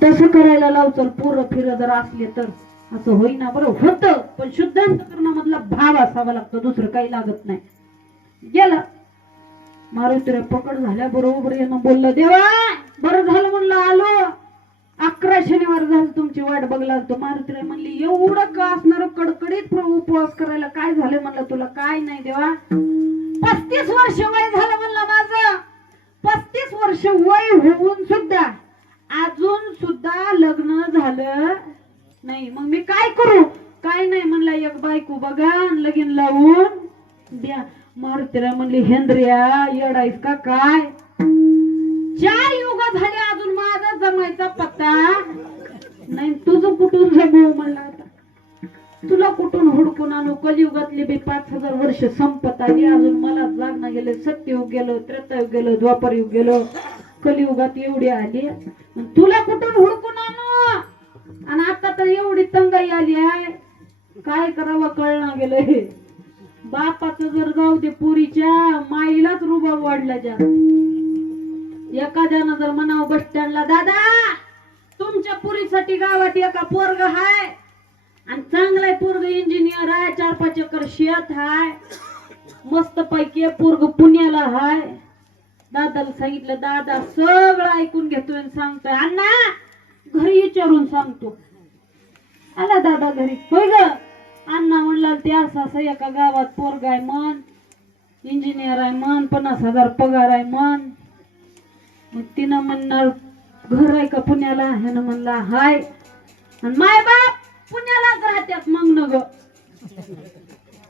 तसं करायला लावचल, पोरं फिर जर असले तर असं होईना. बरं होतं, पण शुद्ध अंतकरणामधला भाव असावा लागतो, दुसरं काही लागत नाही. गेला मारुतीराय प्रकट झाल्या बरोबर यानं बोललं, देवा बरं झालं म्हणलं आलो, 11 शनिवार झालं तुमची वाट बघला. तो मारुतीराय म्हणली, एवढं का असणार कडकडीत उपवास करायला, काय झालं म्हणलं तुला. काय नाही देवा, 35 वर्ष वय झालं म्हणलं माझं, 35 वर्ष वय होऊन सुद्धा अजून सुद्धा लग्न झालं नाही. मग मी काय करू. काय नाही म्हणला, एक बायको बघा लगीन लावून द्या. मारुतीराय म्हणली, हेंद्रिया येडायस का काय, 4 युग झाले अजून माझा जमायचा पत्ता नाही, तुझं कुठून जमव म्हणला. आता तुला कुठून हुडकून आणू, कलियुगातली बी 5000 वर्ष संपत आली, अजून मला जागणं गेले. सत्ययुग गेलो, त्रेतायुग गेलो, द्वापरयुग गेलो, कलियुगात एवढी आली, तुला कुठून हुडकून आणू. आणि आता तर एवढी तंगाई आली आहे, काय करावं कळणं गेलंय. बापाचं जर जाऊ दे, पुरीच्या माईलाच रुबाब वाढला जास्त. एखाद्यानं जर म्हणावं बस स्टँडला, दादा तुमच्या पुरीसाठी गावात एका पोरग हाय आणि चांगलाय पोरग, इंजिनियर आहे, 4-5 एकर शेत हाय, मस्त पैकी पोरग पुण्याला हाय. दादाला सांगितलं, दादा सगळं ऐकून घेतोय आणि सांगतोय, अण्णा घरी विचारून सांगतो. आला दादा घरी, होय ग अण्णा म्हणला, ते असं एका गावात पोरग आहे मन, इंजिनियर आहे मन, 50,000 पगार आहे मन. मग तिनं म्हणणार घर आहे का पुण्याला, ह्यानं म्हणला हाय. आणि मायबाप पुण्यालाच राहत्यात मग नग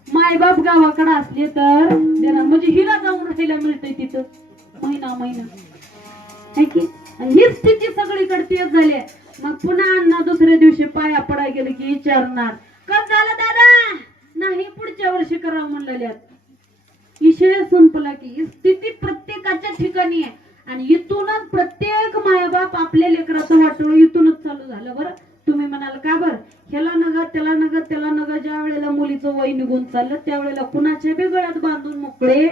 मायबाप गावाकडे असले तर जरा म्हणजे हिला जाऊन राहायला मिळतंय तिथं महिना महिना है की. आणि ही स्थिती सगळीकडे तेच झाली. मग पुन्हा अण्णा दुसऱ्या दिवशी पाया पडाय गेले की विचारणार कस झालं दादा, नाही पुढच्या वर्षी करा म्हणलेल्यात. विषय संपला की ही स्थिती प्रत्येकाच्या ठिकाणी आहे. आणि इथूनच प्रत्येक मायबाप आपल्या लेकराचं वाटोळ इथूनच चालू झालं. बरं तुम्ही म्हणाल का बरं, ह्याला नगर त्याला नगर त्याला नगर. ज्या वेळेला मुलीचं वय निघून चाललं त्यावेळेला कुणाच्या बी गळ्यात बांधून मोकळे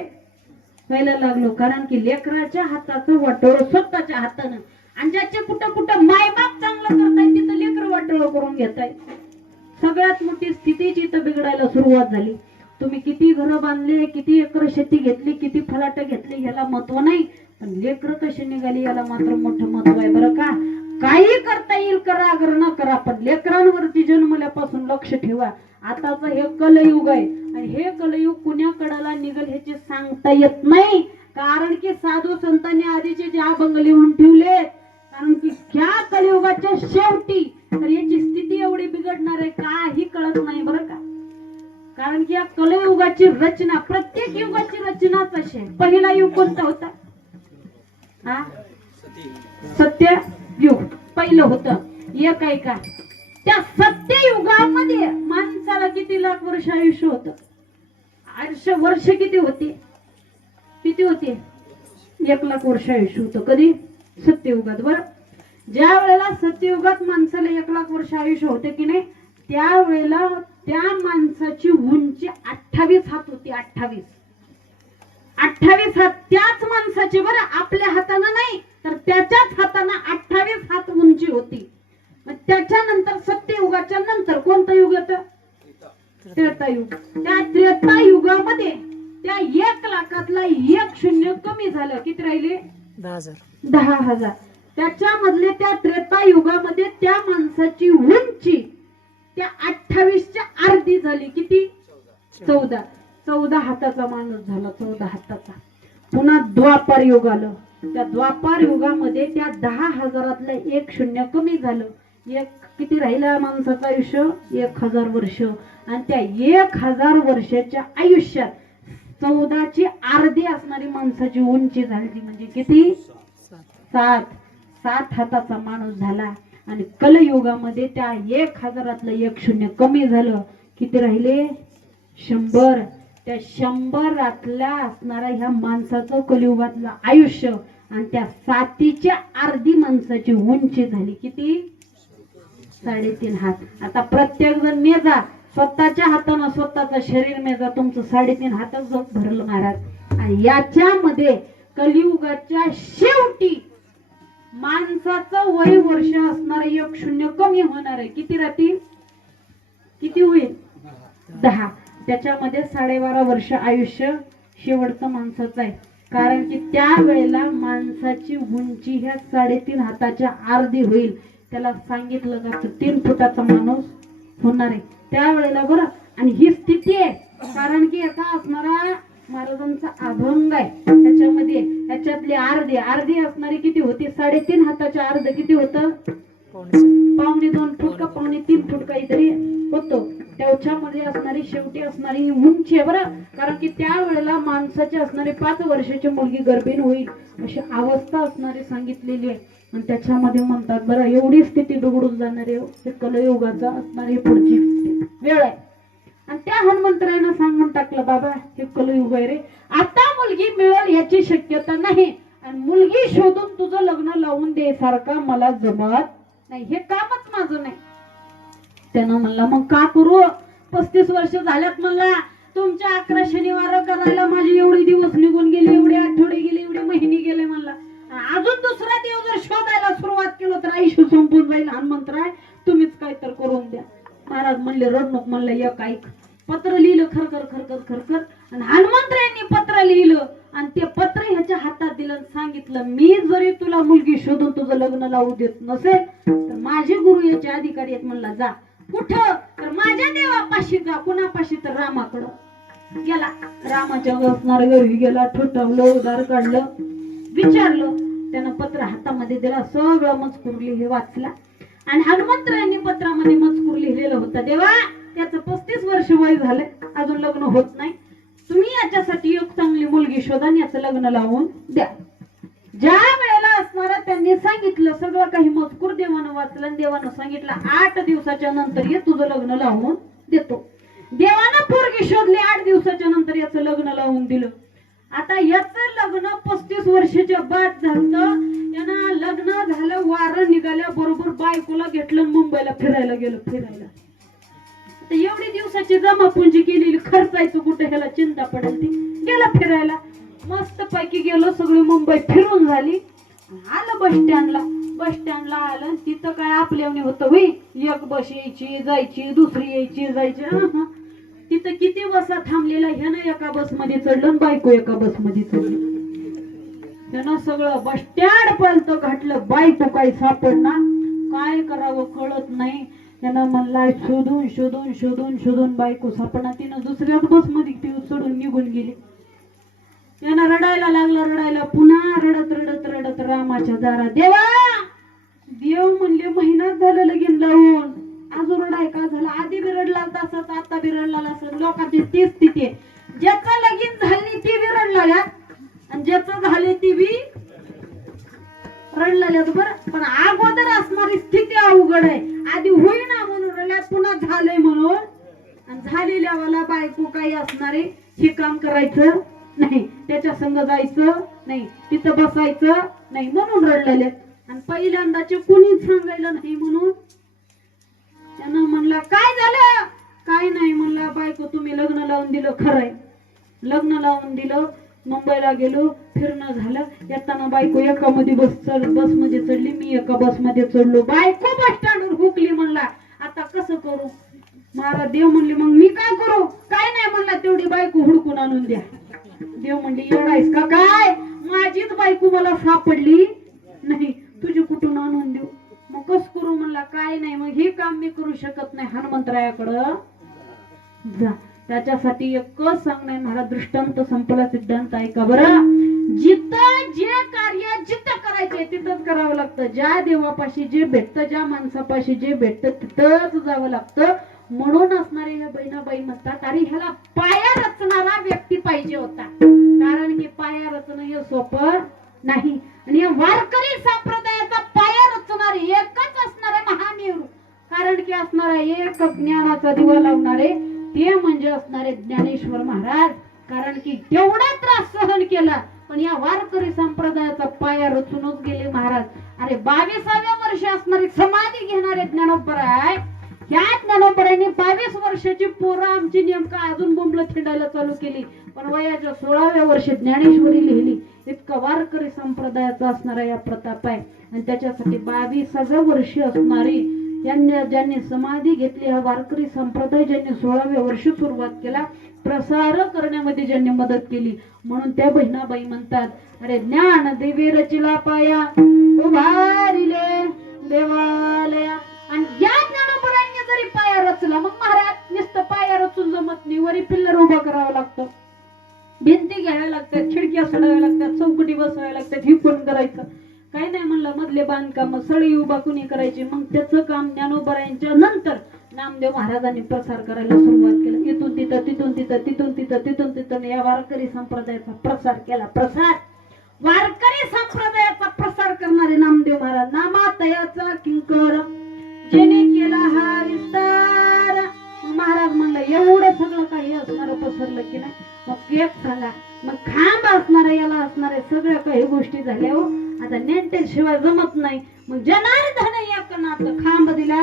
व्हायला लागलो. कारण की लेकराच्या हाताचं वाटोळ स्वतःच्या हातानं. आणि ज्याचे कुठं कुठं मायबाप चांगलं करताय तिथं लेकर वाटोळ करून घेताय. सगळ्यात मोठी स्थितीची इथं बिघडायला सुरुवात झाली. तुम्ही किती घरं बांधले, किती एकर शेती घेतली, किती फलाट घेतले ह्याला महत्व नाही, पण लेकर कशी निघाली याला मात्र मोठं महत्व आहे. बरं का, काही करता येईल करा, अगर न करा, पण लेकरांवरती जन्मल्यापासून लक्ष ठेवा. आताच हे कलयुग आहे आणि हे कलयुग कुण्या कडाला निघल ह्याचे सांगता येत नाही. कारण की साधू संतांनी आधीचे ज्या बंगले लिहून ठेवले, कारण की ह्या कलियुगाच्या शेवटी तर याची स्थिती एवढी बिघडणार आहे काही कळत नाही. बरं का, कारण की या कलयुगाची रचना प्रत्येक युगाची रचनाच अशी आहे. पहिला युग कोणता होता? हा, सत्य युग पहिलं होतं. एक आहे का, त्या सत्य युगामध्ये माणसाला किती लाख वर्ष आयुष्य होतं? आयुष्य वर्ष किती होते? किती होते? 1 लाख वर्ष आयुष्य होतं. कधी? सत्ययुगात. बरं, ज्या वेळेला सत्ययुगात माणसाला 1 लाख वर्ष आयुष्य होते की नाही, त्यावेळेला त्या माणसाची उंची 28 हात होती. 28 हात त्याच माणसाची. बरं, आपल्या हातानं नाही तर त्याच्याच हातानं 28 हात उंची होती. मग त्याच्यानंतर सत्ययुगाच्या नंतर कोणतं युग येतं? त्रेतायुग. त्या त्रेतायुगामध्ये त्या 1 लाखातला 1 शून्य कमी झालं. किती राहिले? 10,000. त्याच्यामधले त्या त्रेतायुगामध्ये त्या माणसाची उंची त्या 28च्या अर्धी झाली. किती? 14 हाताचा माणूस झाला. 14 हाताचा. पुन्हा द्वापार युग आलं. त्या द्वापार युगामध्ये त्या 10,000तलं 1 शून्य कमी झालं. किती राहिलं माणसाचं आयुष्य? 1000 वर्ष. आणि त्या 1000 वर्षाच्या आयुष्यात 14ची अर्धी असणारी माणसाची उंची झाली. म्हणजे किती? 7 हाताचा माणूस झाला. आणि कलयुगामध्ये त्या 1000तलं 1 शून्य कमी झालं. किती राहिले? 100. त्या 100तल्या असणारा ह्या माणसाचं कलियुगातलं आयुष्य आणि त्या 7च्या अर्धी माणसाची उंची झाली. किती? 3.5 हात. आता प्रत्येक जण मेजा स्वतःच्या हातानं स्वतःचं शरीर मेजा. तुमचं 3.5 हातच भरलं महाराज. आणि याच्यामध्ये कलियुगाच्या शेवटी माणसाचं वय वर्ष असणार 1 शून्य कमी होणार आहे. किती राहतील? किती होईल? 10. त्याच्यामध्ये 12.5 वर्ष आयुष्य शेवटचं माणसाचं आहे. कारण की त्या वेळेला माणसाची उंची ह्या 3.5 हाताच्या अर्धी होईल. त्याला सांगितलं जातं 3 फुटाचा माणूस होणार आहे त्यावेळेला. बरं, आणि ही स्थिती आहे कारण की एका असणारा महाराजांचा अभंग आहे. त्याच्यामध्ये ह्याच्यातली अर्धी असणारी किती होती? 3.5 हाताच्या अर्ध किती होतं? 2.25 फूट का 3.25 फूट काहीतरी होतो. त्याच्यामध्ये असणारी शेवटी असणारी उंची आहे. बरं, कारण की त्या वेळेला माणसाची असणारी 5 वर्षाची मुलगी गर्भीण होईल अशी अवस्था असणारी सांगितलेली आहे. आणि त्याच्यामध्ये म्हणतात बरं एवढी स्थिती बिघडून जाणार आहे कलयुगाचा असणारी पुढची वेळ आहे. आणि त्या हनुमंतरायनं सांगून टाकलं बाबा हे कलयुग आहे रे, आता मुलगी मिळेल याची शक्यता नाही आणि मुलगी शोधून तुझं लग्न लावून दे सारखा मला जमत नाही, हे कामच माझं नाही. त्यानं म्हणला मग का करू? 35 वर्ष झाल्यात म्हणला, तुमच्या 11 शनिवार करायला माझे एवढे दिवस निघून गेले, एवढे आठवडे गेले, एवढे महिने गेले म्हणला. अजून दुसरा दिवस जर शोधायला सुरुवात केलं तर आयुष्य संपून जाईल. हनुमंतराय तुम्हीच काय तर करून द्या. महाराज म्हणले रड नको. म्हणलं एक ऐक, पत्र लिहिलं खरखर आणि हनुमंतरायांनी पत्र लिहिलं आणि ते पत्र ह्याच्या हातात दिलं आणि सांगितलं मी जरी तुला मुलगी शोधून तुझं लग्न लावू देत नसेल तर माझे गुरु याचे अधिकारी आहेत. म्हणला जा कुठं? तर माझ्या देवापाशी जा. कुणापाशी? तर रामाकडं गेला. रामाच्या असणार घरी गेला, ठोठावलं, उधार काढलं, विचारलं. त्यानं पत्र हातामध्ये दिला, सगळं मजकूर हे वाचला आणि हनुमंतरायांनी पत्रामध्ये मजकूर लिहिलेलं होतं, देवा त्याचं 35 वर्ष वय झालंय, अजून लग्न होत नाही, तुम्ही याच्यासाठी एक चांगली मुलगी शोधा आणि याचं लग्न लावून द्या. ज्या वेळेला असणारा त्यांनी सांगितलं, सगळं काही मजकूर देवानं वाचलं आणि देवानं सांगितलं 8 दिवसाच्या नंतर ये तुझं लग्न लावून देतो. देवानं पोरगी शोधली, 8 दिवसाच्या नंतर याचं लग्न लावून दिलं. आता याचं लग्न 35 वर्षाच्या बाद झालं. यानं लग्न झालं, वारं निघाल्या बरोबर बायकोला घेतलं मुंबईला फिरायला गेलं. फिरायला तर एवढी दिवसाची जमापुंजी केलेली खर्चायचं कुठे, ह्याला चिंता पडेल ती, गेला फिरायला. मस्त पैकी गेलो, सगळी मुंबई फिरून झाली. आलं बस स्टँडला आलं. तिथं काय आपल्यावणी होतं होई, एक बस यायची जायची, दुसरी यायची जायची. तिथं किती बसा थांबलेला, ह्यानं एका बस मध्ये चढलं, बायको एका बस मध्ये चढलं. त्यानं सगळं बस स्टँड पर्यंत घातलं, बायको काही सापडणार, काय करावं कळत नाही. त्यानं म्हणला शोधून शोधून शोधून शोधून बायको सापडणार. तिनं दुसऱ्याच बस मध्ये ती चढून निघून गेली. त्यानं रडायला लागला, रडायला, पुन्हा रडत रडत रडत रामाच्या दारात, देवा देव म्हणले महिनाच झालं लगीन लावून, अजून रडाय का झाला, आधी बी रडला तसंच आता बी रडला असं. लोकांची तीच स्थिती आहे, ज्याचं लगीन झाली ती बी रडलाल्या आणि ज्याचं झाले ती बी रडलेल्या. बरं, पण अगोदर असणारी स्थिती अवघड आहे. आधी होईना म्हणून रडल्या, पुन्हा झालंय म्हणून, आणि झालेल्या वाला बायको काही असणारे हे काम करायचं नाही, त्याच्या संग जायचं नाही, तिथं बसायचं नाही म्हणून रडलेले. आणि पहिल्यांदाचे कुणीच सांगायला नाही म्हणून त्यानं म्हणला काय झालं, काय नाही म्हणला, बायको तुम्ही लग्न लावून दिलं, खरंय लग्न लावून दिलं, मुंबईला गेलो, फिरणं झालं, येताना बायको एका मध्ये बस मध्ये चढली, मी एका बस मध्ये चढलो, बायको बस स्टँडवर हुकली. म्हणला आता कसं करू, महाराज देव म्हणले मग मी काय करू, काय नाही म्हणला, तेवढी बायको हुडकून आणून द्या. देव म्हणले एवढायस का काय, माझीच बायको मला सापडली नाही, तुझी कुठून आणून देऊ, मग कस करू. म्हणला काय नाही, मग हे काम मी करू शकत नाही, हनुमंतरायाकडं जा. त्याच्यासाठी एकच सांगणार महाराज, दृष्टांत संपला सिद्धांत ऐका बरं. जिथं जे कार्य जिथं करायचे तिथंच करावं लागतं. ज्या देवापाशी जे भेटतं, ज्या माणसापाशी जे भेटतं तिथंच जावं लागतं. म्हणून असणारे हे बहिणाबाई म्हणतात, अरे ह्याला पाया रचणारा व्यक्ती पाहिजे होता, कारण की पाया रचणं हे सोपं नाही. आणि या वारकरी संप्रदायाचा पाया रचणारे एकच असणारे महामेरू, कारण की असणारा एक ज्ञानाचा दिवा लावणारे ते म्हणजे असणारे ज्ञानेश्वर महाराज. कारण की तेवढा त्रास सहन केला, पण या वारकरी संप्रदायाचा पाया रचूनच गेले महाराज. अरे 22व्या वर्षी असणारी समाधी घेणारे ज्ञानोबराय, या ज्ञानोबरायांनी 22 वर्षाची पोरं आमची नेमकं अजून बोंबलं थिंडायला चालू केली, पण वयाच्या 16व्या वर्षी ज्ञानेश्वरी लिहिली. इतका वारकरी संप्रदायाचा असणारा या प्रताप आहे. आणि त्याच्यासाठी 22व्या वर्षी असणारी ज्यांनी समाधी घेतली, हा वारकरी संप्रदाय ज्यांनी 16व्या वर्षी सुरुवात केला, प्रसार करण्यामध्ये ज्यांनी मदत केली, म्हणून त्या बहिणाबाई म्हणतात, अरे ज्ञान देवी रचिला पाया उभारिले देवालया. आणि या ज्ञानोबरांनी जरी पाया रचला, मग महाराज नुसतं पाया रचून जमत नाही, वरी पिल्लर उभा करावं लागतं, भिंती घ्याव्या लागतात, खिडक्या सोडाव्या लागतात, चौकटी बसवाव्या लागतात, ही कोण करायचं, काही नाही म्हणलं, मधले बांधकाम सळी उभा कुणी करायची. मग त्याचं काम ज्ञानोबरायांच्या नंतर नामदेव महाराजांनी प्रसार करायला सुरुवात केली. इथून तिथं, तिथून तिथं, तिथून तिथं, तिथून तिथं या वारकरी संप्रदायाचा प्रसार केला. प्रसार वारकरी संप्रदायाचा प्रसार करणारे नामदेव महाराज, नामातयाचा किंकर जेने केला हा विस्तार. महाराज म्हणलं एवढं सगळं काही असणार पसरलं की नाही, मग एक सांगा, मग खांब असणार याला असणारे सगळ्या काही गोष्टी झाल्या हो. आता नेंटे शिवाय जमत नाही, मग जनार्दन एक नातं खांब दिला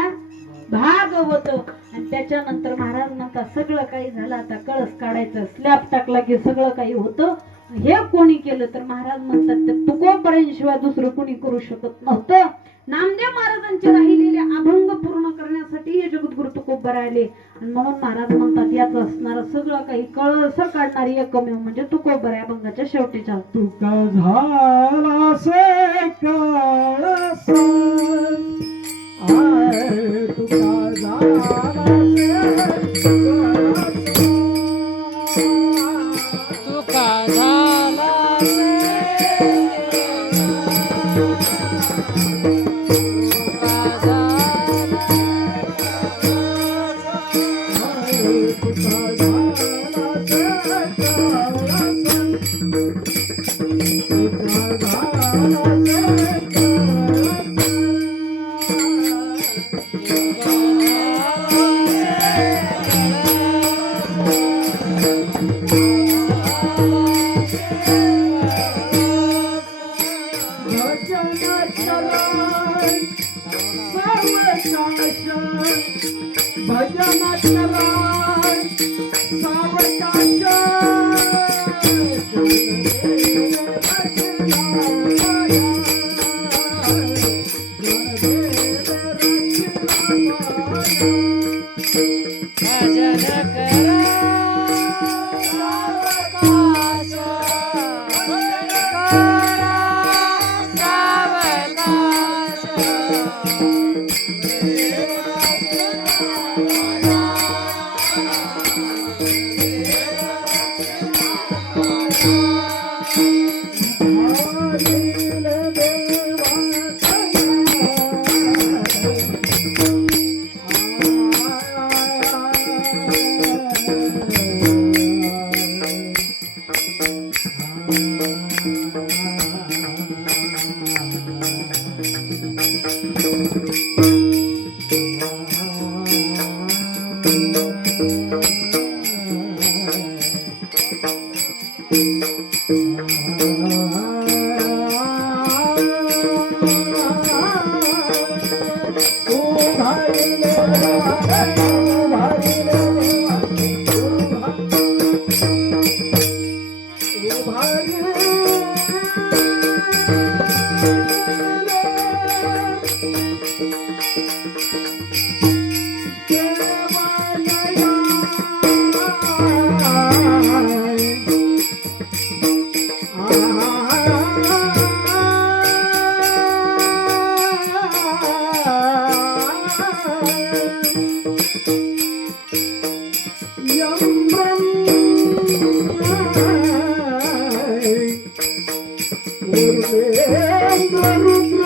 भागवत. आणि त्याच्यानंतर महाराज म्हणतात सगळं काही झालं, आता कळस काढायचं, स्लॅब टाकला की सगळं काही होतं. हे कोणी केलं तर महाराज म्हणतात ते तुकोबरायांशिवाय दुसरं कोणी करू शकत नव्हतं. नामदेव महाराजांचे राहिलेले अभंग पूर्ण करण्यासाठी हे जगद्गुरु तुकोबराय आले. आणि म्हणून महाराज म्हणतात याच असणार सगळं काही कळस काढणारी एकमेव म्हणजे तुकोबराय अभंगाच्या शेवटीच्या. तुका झाला से कळस, आय तुका झाला से कळस, तुका झाला से कळस, तुका झाला भजन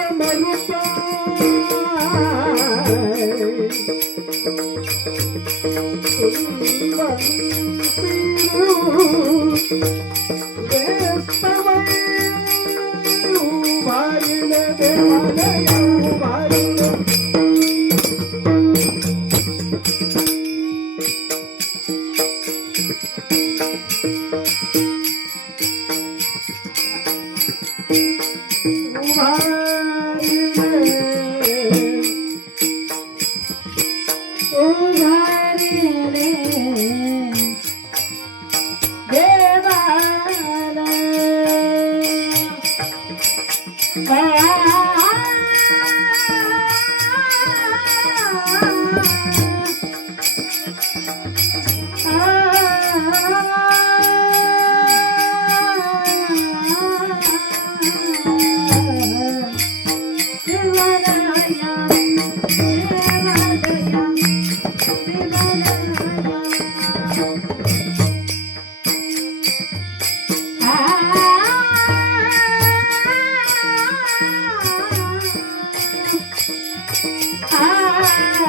करा सावकाश,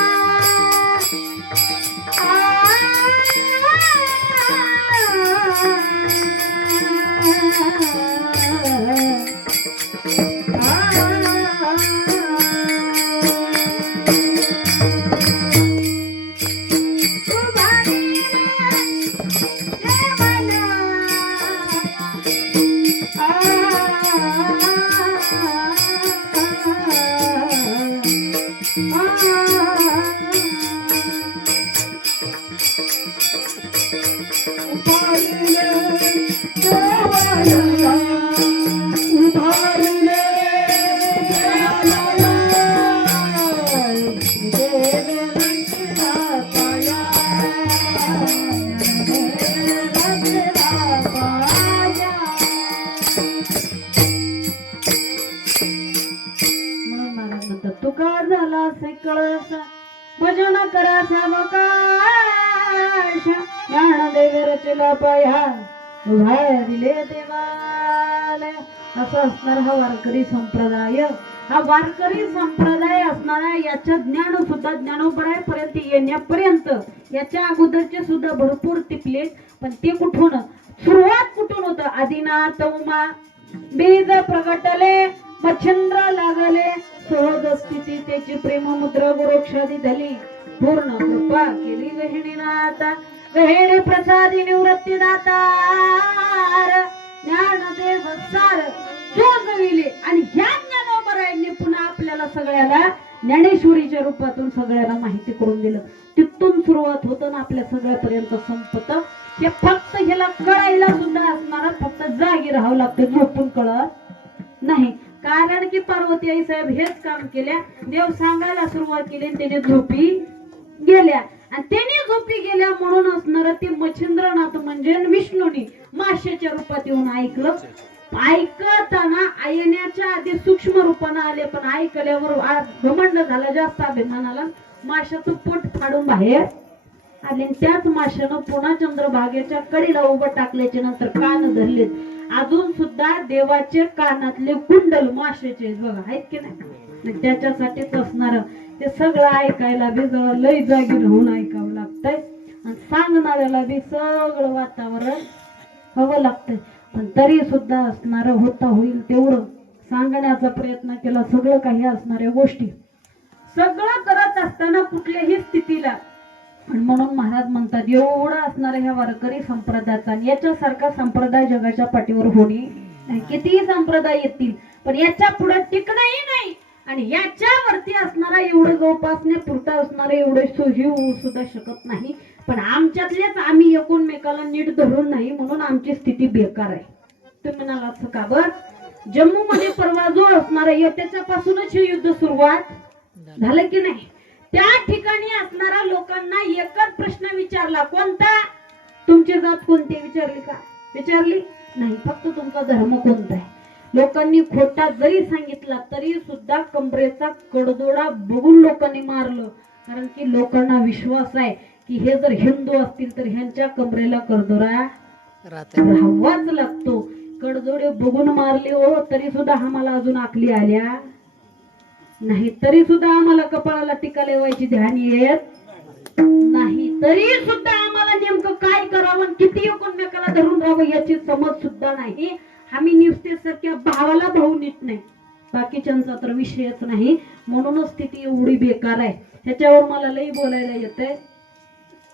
भजन करा सावकाश. तुका झाला से कळस भजन करा सावकाश ज्ञान देव रचला पाया उभाय दिले देवालय. असा असणार हा वारकरी संप्रदाय. हा वारकरी संप्रदाय असणारा याच्या ज्ञान सुद्धा ज्ञानोबरायपर्यंत येण्यापर्यंत याच्या अगोदरचे सुद्धा भरपूर टिपले. पण ते कुठून सुरुवात कुठून होत? आदिनाथ उमा बीज प्रगटले मच्छिंद्र लागले सहज स्थिती त्याची प्रेम मुद्रा गोरक्षादी झाली. पूर्ण कृपा केली गहिणीनाथ गहिणी प्रसादी निवृत्ती दातार ज्ञानदेव सार जो जविले. आणि ह्या ज्ञानोबरायांनी पुन्हा आपल्याला सगळ्याला ज्ञानेश्वरीच्या रूपातून सगळ्यांना माहिती करून दिलं. तिथून सुरुवात होतं ना आपल्या सगळ्यापर्यंत संपतं. हे फक्त ह्याला कळायला सुद्धा असणार, फक्त जागी राहावं लागतं, झोपून कळत नाही. कारण की पार्वती आई साहेब हेच काम केल्या. देव सांगायला सुरुवात केली आणि त्याने झोपी गेल्या. आणि त्यांनी झोपी गेल्या म्हणून असणार ते मच्छिंद्रनाथ म्हणजे विष्णूनी माशाच्या रूपात येऊन ऐकलं. ऐकताना ऐकण्याच्या आधी सूक्ष्म रूपानं आले, पण ऐकल्यावर घमंड झाला, जास्त अभिमान आला. माशाचं पोट फाडून बाहेर आले. त्याच माशानं पुन्हा चंद्रभागेच्या कडेला उभं टाकल्याच्या नंतर कान धरले. अजून सुद्धा देवाचे कानातले कुंडल माशाचे बघा आहेत की नाही. त्याच्यासाठीच असणार ते सगळं ऐकायला बी जवळ लय जागी राहून ऐकावं लागतंय. आणि सांगणाऱ्याला बी सगळं वातावरण हवं लागतंय. पण तरी सुद्धा असणार होता होईल तेवढं सांगण्याचा प्रयत्न केला. सगळं काही असणाऱ्या गोष्टी सगळं करत असताना कुठल्याही स्थितीला, म्हणून महाराज म्हणतात एवढा असणाऱ्या ह्या वारकरी संप्रदायाचा, याच्यासारखा संप्रदाय जगाच्या पाठीवर होणे नाही. कितीही संप्रदाय येतील पण याच्या पुढे टिकणंही नाही. आणि याच्यावरती असणारा एवढं जोपासण्यापुरता असणारे एवढे सोही होऊ सुद्धा शकत नाही. पण आमच्यातलेच आम्ही एकमेकाला नीट धरून नाही म्हणून आमची स्थिती बेकार आहे. तुम्ही म्हणाला असं का बर? जम्मू मध्ये परवा जो असणार आहे त्याच्यापासूनच हे युद्ध सुरुवात झालं की नाही. त्या ठिकाणी असणाऱ्या लोकांना एकच प्रश्न विचारला, कोणता? तुमची जात कोणती विचारली का? विचारली नाही. फक्त तुमचा धर्म कोणता आहे. लोकांनी खोटा जरी सांगितला तरी सुद्धा कमरेचा कडदोडा बघून लोकांनी मारलं. कारण की लोकांना विश्वास आहे की हे जर हिंदू असतील तर ह्यांच्या कमरेला कडदोडा राहावाच लागतो. कडदोडे बघून मारले हो तरी सुद्धा आम्हाला अजून आखली आल्या नाही. तरी सुद्धा आम्हाला कपाळाला टीका लावायची ध्यान येत नाही. तरी सुद्धा आम्हाला नेमकं काय करावं, किती एकमेकाला धरून राहावं याची समज सुद्धा नाही. आम्ही नुसते सख्या भावाला भाऊ नीट नाही, बाकीच्यांचा तर विषयच नाही. म्हणूनच स्थिती एवढी बेकार आहे. ह्याच्यावर मला लई बोलायला येतंय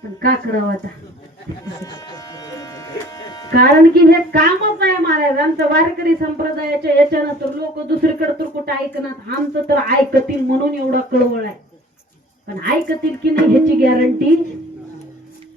पण का करावं आता. कारण की हे कामच आहे महाराज आमचं वारकरी संप्रदायाच्या याच्यानं. तर लोक दुसरीकडे तर कुठं ऐकणार, आमचं तर ऐकतील म्हणून एवढा कळवळ आहे. पण ऐकतील की नाही ह्याची गॅरंटी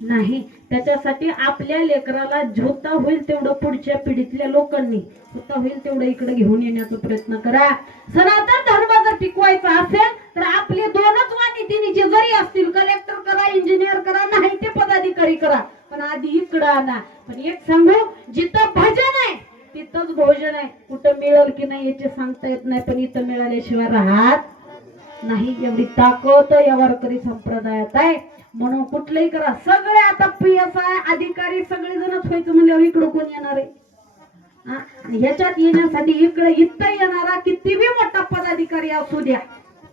नाही. त्याच्यासाठी आपल्या लेकराला झोता होईल तेवढं पुढच्या पिढीतल्या लोकांनी होता होईल तेवढं इकडे घेऊन येण्याचा प्रयत्न करा. सनातन धर्म जर टिकवायचा असेल तर आपले दोनच वाणितिनीचे जरी असतील, कलेक्टर करा, इंजिनियर करा, नाही ते पदाधिकारी करा, पण आधी इकडं आणा. पण एक सांगू, जिथं भजन आहे तिथंच भोजन आहे. कुठं मिळेल की नाही याचे सांगता येत नाही, पण इथं मिळाल्याशिवाय राहत नाही. एवढी ताकद या वारकरी संप्रदायात आहे. म्हणून कुठलंही करा. सगळे आता PSI अधिकारी सगळेजणच व्हायचं म्हणल्यावर इकडं कोण येणार आहे? ह्याच्यात येण्यासाठी इकडे इथं येणारा किती बी मोठा पदाधिकारी असू द्या,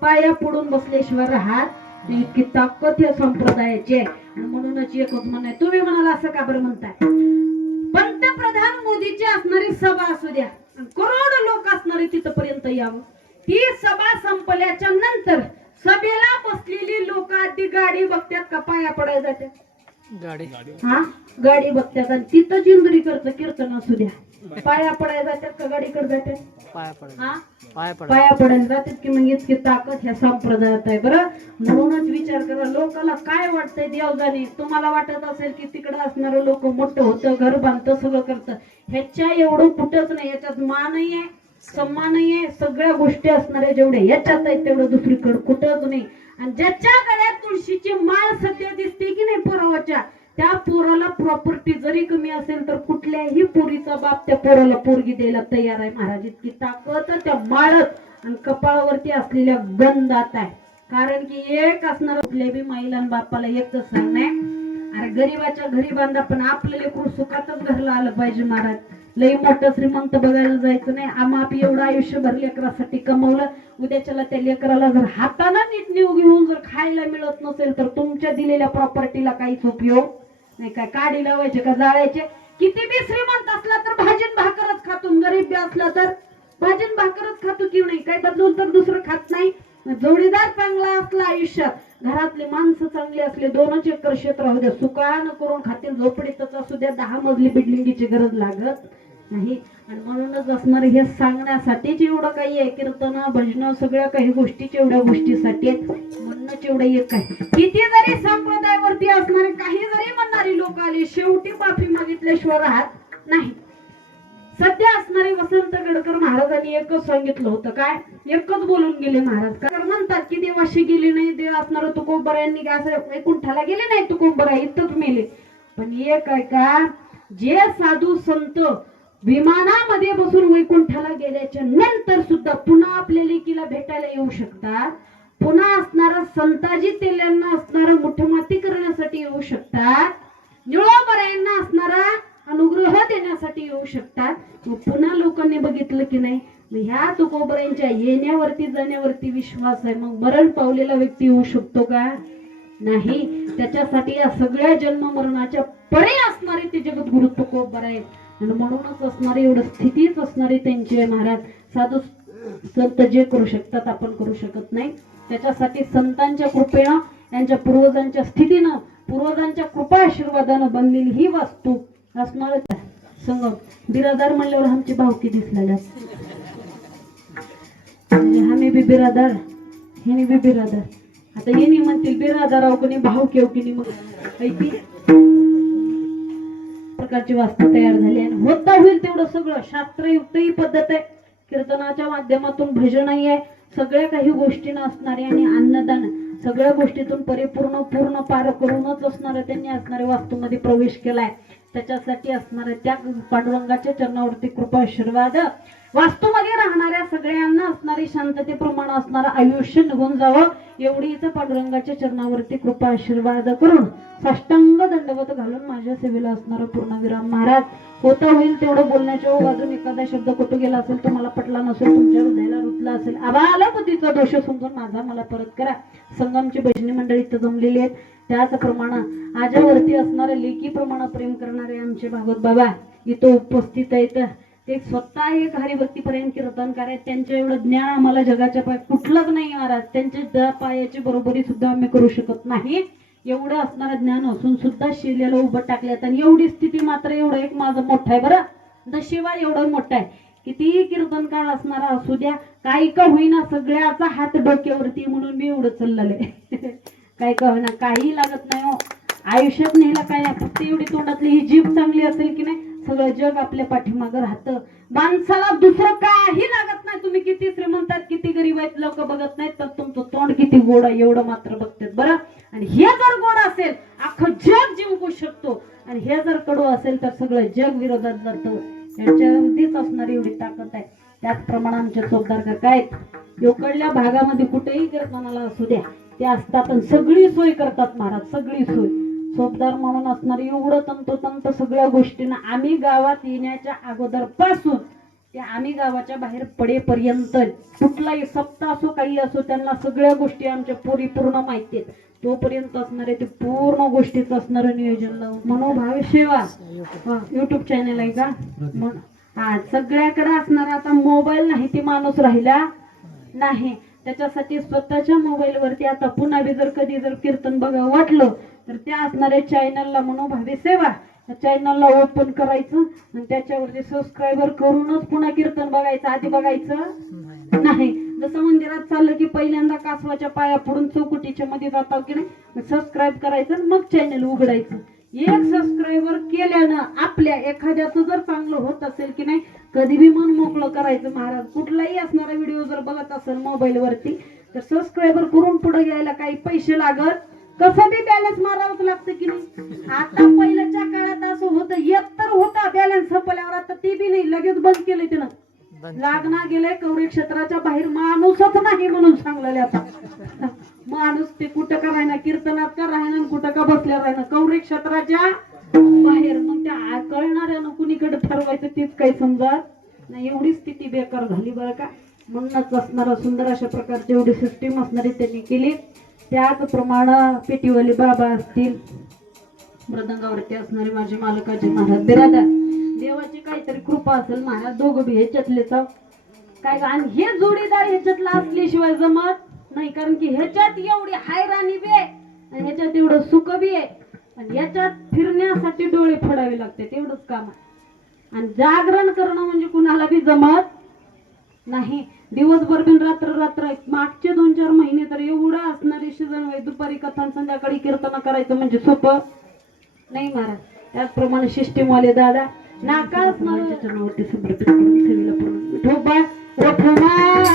पाया पडून बसल्याशिवाय राहत इतकी ताकद या संप्रदायाची आहे. म्हणूनच एकच म्हणाय. तुम्ही म्हणाला असं का बरं म्हणताय? पंतप्रधान मोदीची असणारी सभा असू द्या, करोड लोक असणारे तिथपर्यंत यावं. ती सभा संपल्याच्या नंतर सभेला बसलेली लोक आधी गाडी बघतात का पाया पडायला जातात? गाडी बघतात. आणि तिथं जिंदरीकडचं कीर्तन असू द्या, पाया पडायला जातात का गाडीकडे जातात? पाया पडायला जातात की. मग इतकी ताकद ह्या संप्रदायात आहे बरं. म्हणूनच विचार करा, लोकांना काय वाटतंय देवजाने. तुम्हाला वाटत असेल की तिकडं असणारं लोक मोठं होतं, घर बांधतं, सगळं करतं. ह्याच्या एवढं कुठंच नाही. याच्यात मानही आहे, सम्मानही आहे, सगळ्या गोष्टी असणाऱ्या जेवढ्या याच्यात आहेत तेवढं दुसरीकडे कुठंच नाही. आणि ज्याच्या गळ्यात तुळशीची माळ सध्या दिसते की नाही पोराच्या, त्या पोराला प्रॉपर्टी जरी कमी असेल तर कुठल्याही पोरीचा बाप त्या पोराला पोरगी द्यायला तयार आहे. महाराज इतकी ताकद त्या माळत आणि कपाळावरती असलेल्या गंधात आहे. कारण की एक असणार कुठल्या बी महिला बापाला एकच सांगणे, अरे गरीबाच्या घरी बांधा पण आपलं लेकरू सुखातच घरला आलं पाहिजे. महाराज लई मोठं श्रीमंत बघायला जायचं नाही. आप एवढं आयुष्यभर लेकरासाठी कमवलं, उद्याच्याला त्या लेकराला जर हाताना नीट नीव घेऊन जर खायला मिळत नसेल तर तुमच्या दिलेल्या प्रॉपर्टीला काहीच उपयोग नाही. काय काडी लावायचे का जाळायचे? किती बी श्रीमंत असला तर भाजीन भाकरच खातो, गरीब बी असला तर भाजीन भाकरच खातो की नाही. काय बदलून तर दुसरं खात नाही. जोडीदार चांगला असला आयुष्यात, घरातले माणसं चांगले असले, 2 एकर क्षेत्र राहू द्या, सुकान करून खातील, झोपडीतच असू द्या, 10 मजली बिल्डिंगची गरज लागत नाही. आणि म्हणूनच असणार हे सांगण्यासाठीच एवढं काही आहे, कीर्तन भजन सगळ्या काही गोष्टीच एवढ्या गोष्टीसाठी आहेत, म्हणूनच एवढं एक आहे. किती जरी संप्रदायावरती असणारे काही जरी म्हणणारी लोक आली, शेवटी माफी मागितल्याशिवाय राहत नाही. सध्या असणारे वसंत गडकर महाराजांनी एकच सांगितलं होतं, काय एकच बोलून गेले महाराज. कारण म्हणतात की देवाशी गेले नाही, देव असणार तुकोबरायांनी काय असं वैकुंठाला गेले नाही, तुकोबरा इथंच मेले. पण एक आहे का, जे साधू संत विमानामध्ये बसून वैकुंठाला गेल्याच्या नंतर सुद्धा पुन्हा आपल्या लेकीला भेटायला येऊ शकतात, पुन्हा असणारा संताजी तेल्यांना असणारा मुठमाती करण्यासाठी येऊ शकतात, निळोबरायांना असणारा अनुग्रह देण्यासाठी येऊ शकतात. मग पुन्हा लोकांनी बघितलं की नाही, ह्या तुकोबरायांच्या येण्यावरती जाण्यावरती विश्वास आहे, मग मरण पावलेला व्यक्ती येऊ शकतो का? नाही. त्याच्यासाठी या सगळ्या जन्म मरणाच्या परे असणारे ते जगद्गुरु तुकोबर आहेत. आणि म्हणूनच असणारे एवढं स्थितीच असणारे त्यांचे महाराज. साधू संत जे करू शकतात आपण करू शकत नाही. त्याच्यासाठी संतांच्या कृपेनं, यांच्या पूर्वजांच्या स्थितीनं, पूर्वजांच्या कृपा आशीर्वादानं बनलेली ही वास्तू असणार. संगम बिरादार म्हणल्यावर आमची भावकी दिसलेल्या, आम्ही बी बिरादार, हे बी बिरादार. आता येणी म्हणतील बिरादाराव कोणी भाव केव की मग ऐकी प्रकारची वास्तू तयार झाली. आणि होता होईल तेवढं सगळं शास्त्रयुक्त ही पद्धत आहे. कीर्तनाच्या माध्यमातून भजनही आहे, सगळ्या काही गोष्टीनं असणारे आणि अन्नदान सगळ्या गोष्टीतून परिपूर्ण पूर्ण पार करूनच असणारे त्यांनी असणारे वास्तूमध्ये प्रवेश केलाय. त्याच्यासाठी असणारे त्या पांडुरंगाच्या चरणावरती कृपा आशीर्वाद, वास्तूमध्ये राहणाऱ्या सगळ्यांना असणारी शांततेप्रमाणे असणारं आयुष्य निघून जावं एवढीच पांडुरंगाच्या चरणावरती कृपा आशीर्वाद करून साष्टांग दंडवत घालून माझ्या सेवेला असणारा पूर्णविराम. महाराज होता होईल तेवढं बोलण्याच्या बाजून एखादा शब्द कुठं गेला असेल, तुम्हाला पटला नसेल, तुमच्या हृदयाला रुतला असेल, आबाला बुद्धीचा दोष समजून माझा मला परत करा. संगमची भजनी मंडळी इथं जमलेली आहेत. त्याचप्रमाणे आजावरती असणारे लेखी प्रमाणे प्रेम करणारे आमचे भागवत बाबा इथं उपस्थित आहेत. ते स्वतः एक हरिभक्तीपर्यंत कीर्तनकार आहेत. त्यांचं एवढं ज्ञान आम्हाला जगाच्या पाय कुठलंच नाही महाराज. त्यांच्या पायाची बरोबरी सुद्धा आम्ही करू शकत नाही. एवढं असणारं ज्ञान असून सुद्धा शिलेला उभं टाकल्यात. आणि एवढी स्थिती मात्र एवढं एक माझं मोठं आहे बरं, नशिबा एवढं मोठं आहे. कितीही कीर्तनकार असणारा असू द्या, काही का होईना सगळ्याचा हात डोक्यावरती म्हणून मी एवढं चाललेलं काही का होईना, काही लागत नाही हो आयुष्यात. नेला काय फक्त एवढी तोंडातली ही जीभ चांगली असेल की नाही, सगळं जग आपल्या पाठीमागं राहतं. माणसाला दुसरं काही लागत नाही. तुम्ही किती श्रीमंतात किती गरीब आहेत लोक बघत नाहीत, पण तुमचं तोंड किती गोड आहे एवढं मात्र बघतात बरं. आणि हे जर गोड असेल अख्खं जग जिंकू शकतो, आणि हे जर कडू असेल तर सगळं जग विरोधात जातं. याच्यामध्येच असणारी एवढी ताकद आहे. त्याचप्रमाणे आमचे चोपदार काका आहेत, योकडल्या भागामध्ये कुठेही कीर्तनाला असू द्या ते असतात आणि सगळी सोय करतात महाराज, सगळी सोय. चोपदार म्हणून असणारी एवढं तंतोतंत सगळ्या गोष्टींना आम्ही गावात येण्याच्या अगोदर पासून ते आम्ही गावाच्या बाहेर पडेपर्यंत कुठलाही सप्ताह असो काही असो त्यांना सगळ्या गोष्टी आमच्या परिपूर्ण माहिती आहेत. तोपर्यंत असणारे ते पूर्ण गोष्टीच असणारं नियोजन लावून मनोभाव सेवा युट्यूब चॅनल आहे का हा सगळ्याकडे असणार. आता मोबाईल नाही ते माणूस राहिला नाही. त्याच्यासाठी स्वतःच्या मोबाईल वरती आता पुन्हा जर कधी जर कीर्तन बघा वाटलं तर त्या असणाऱ्या चॅनलला मनोभावी सेवा चॅनलला ओपन करायचं आणि त्याच्यावरती सबस्क्रायबर करूनच पुन्हा कीर्तन बघायचं. आधी बघायचं नाही. जसं मंदिरात चाललं की पहिल्यांदा कासवाच्या पाया पडून चौकटीच्या मध्ये जातात की नाही, सबस्क्राईब करायचं मग चॅनल उघडायचं. एक सबस्क्रायबर केल्यानं आपल्या एखाद्याचं जर चांगलं होत असेल की नाही, कधी बी मन मोकळं करायचं महाराज. कुठलाही असणारा व्हिडिओ जर बघत असेल मोबाईल वरती तर सबस्क्रायबर करून पुढे घ्यायला काही पैसे लागत, कसं बी बॅलन्स मारावंच लागतं की नाही. आता पहिल्याच्या काळात असं होतं, एक तर होता बॅलन्स संपल्यावर, आता ती बी नाही, लगेच बंद केलंय तिनं. लागना गेलंय कवरे क्षेत्राच्या बाहेर माणूसच नाही म्हणून सांगलेले. आता माणूस ते कुठं का राहिना, कीर्तनात का राहिना, कुठं का बसल्या राहिना, कवरे क्षेत्राच्या बाहेर. मग त्या कळणाऱ्यानं कुणीकडे ठरवायचं तेच काही समजत नाही. एवढी स्थिती बेकार झाली बरं का. म्हणूनच असणारा सुंदर अशा प्रकारची एवढी सिस्टीम असणारी त्यांनी केली. त्याचप्रमाणे पेटीवाले बाबा असतील, मृदंगावरती असणारे माझे मालकाचे महाराज बिरादार, देवाची काहीतरी कृपा असेल महाराज. दोघं बी ह्याच्यातलेच काय. आणि हे जोडीदार ह्याच्यातला असल्याशिवाय जमत नाही, कारण की ह्याच्यात एवढी हैराणी बी आहे आणि ह्याच्यात एवढं सुख बी आहे. आणि ह्याच्यात फिरण्यासाठी डोळे फोडावे लागतात, एवढंच काम आहे. आणि जागरण करणं म्हणजे कुणाला बी जमत नाही. दिवसभर बिन रात्र रात्र मागचे 2-4 महिने तर एवढं असणारी सीझन वय दुपारी कथा आणि संध्याकाळी कीर्तन करायचं म्हणजे सोपं नाही महाराज. त्याचप्रमाणे सिस्टीमवाले दादा नाकाच चरणावरती समर्पित करून सेवेला पूर्ण विठोबा रखुमाई.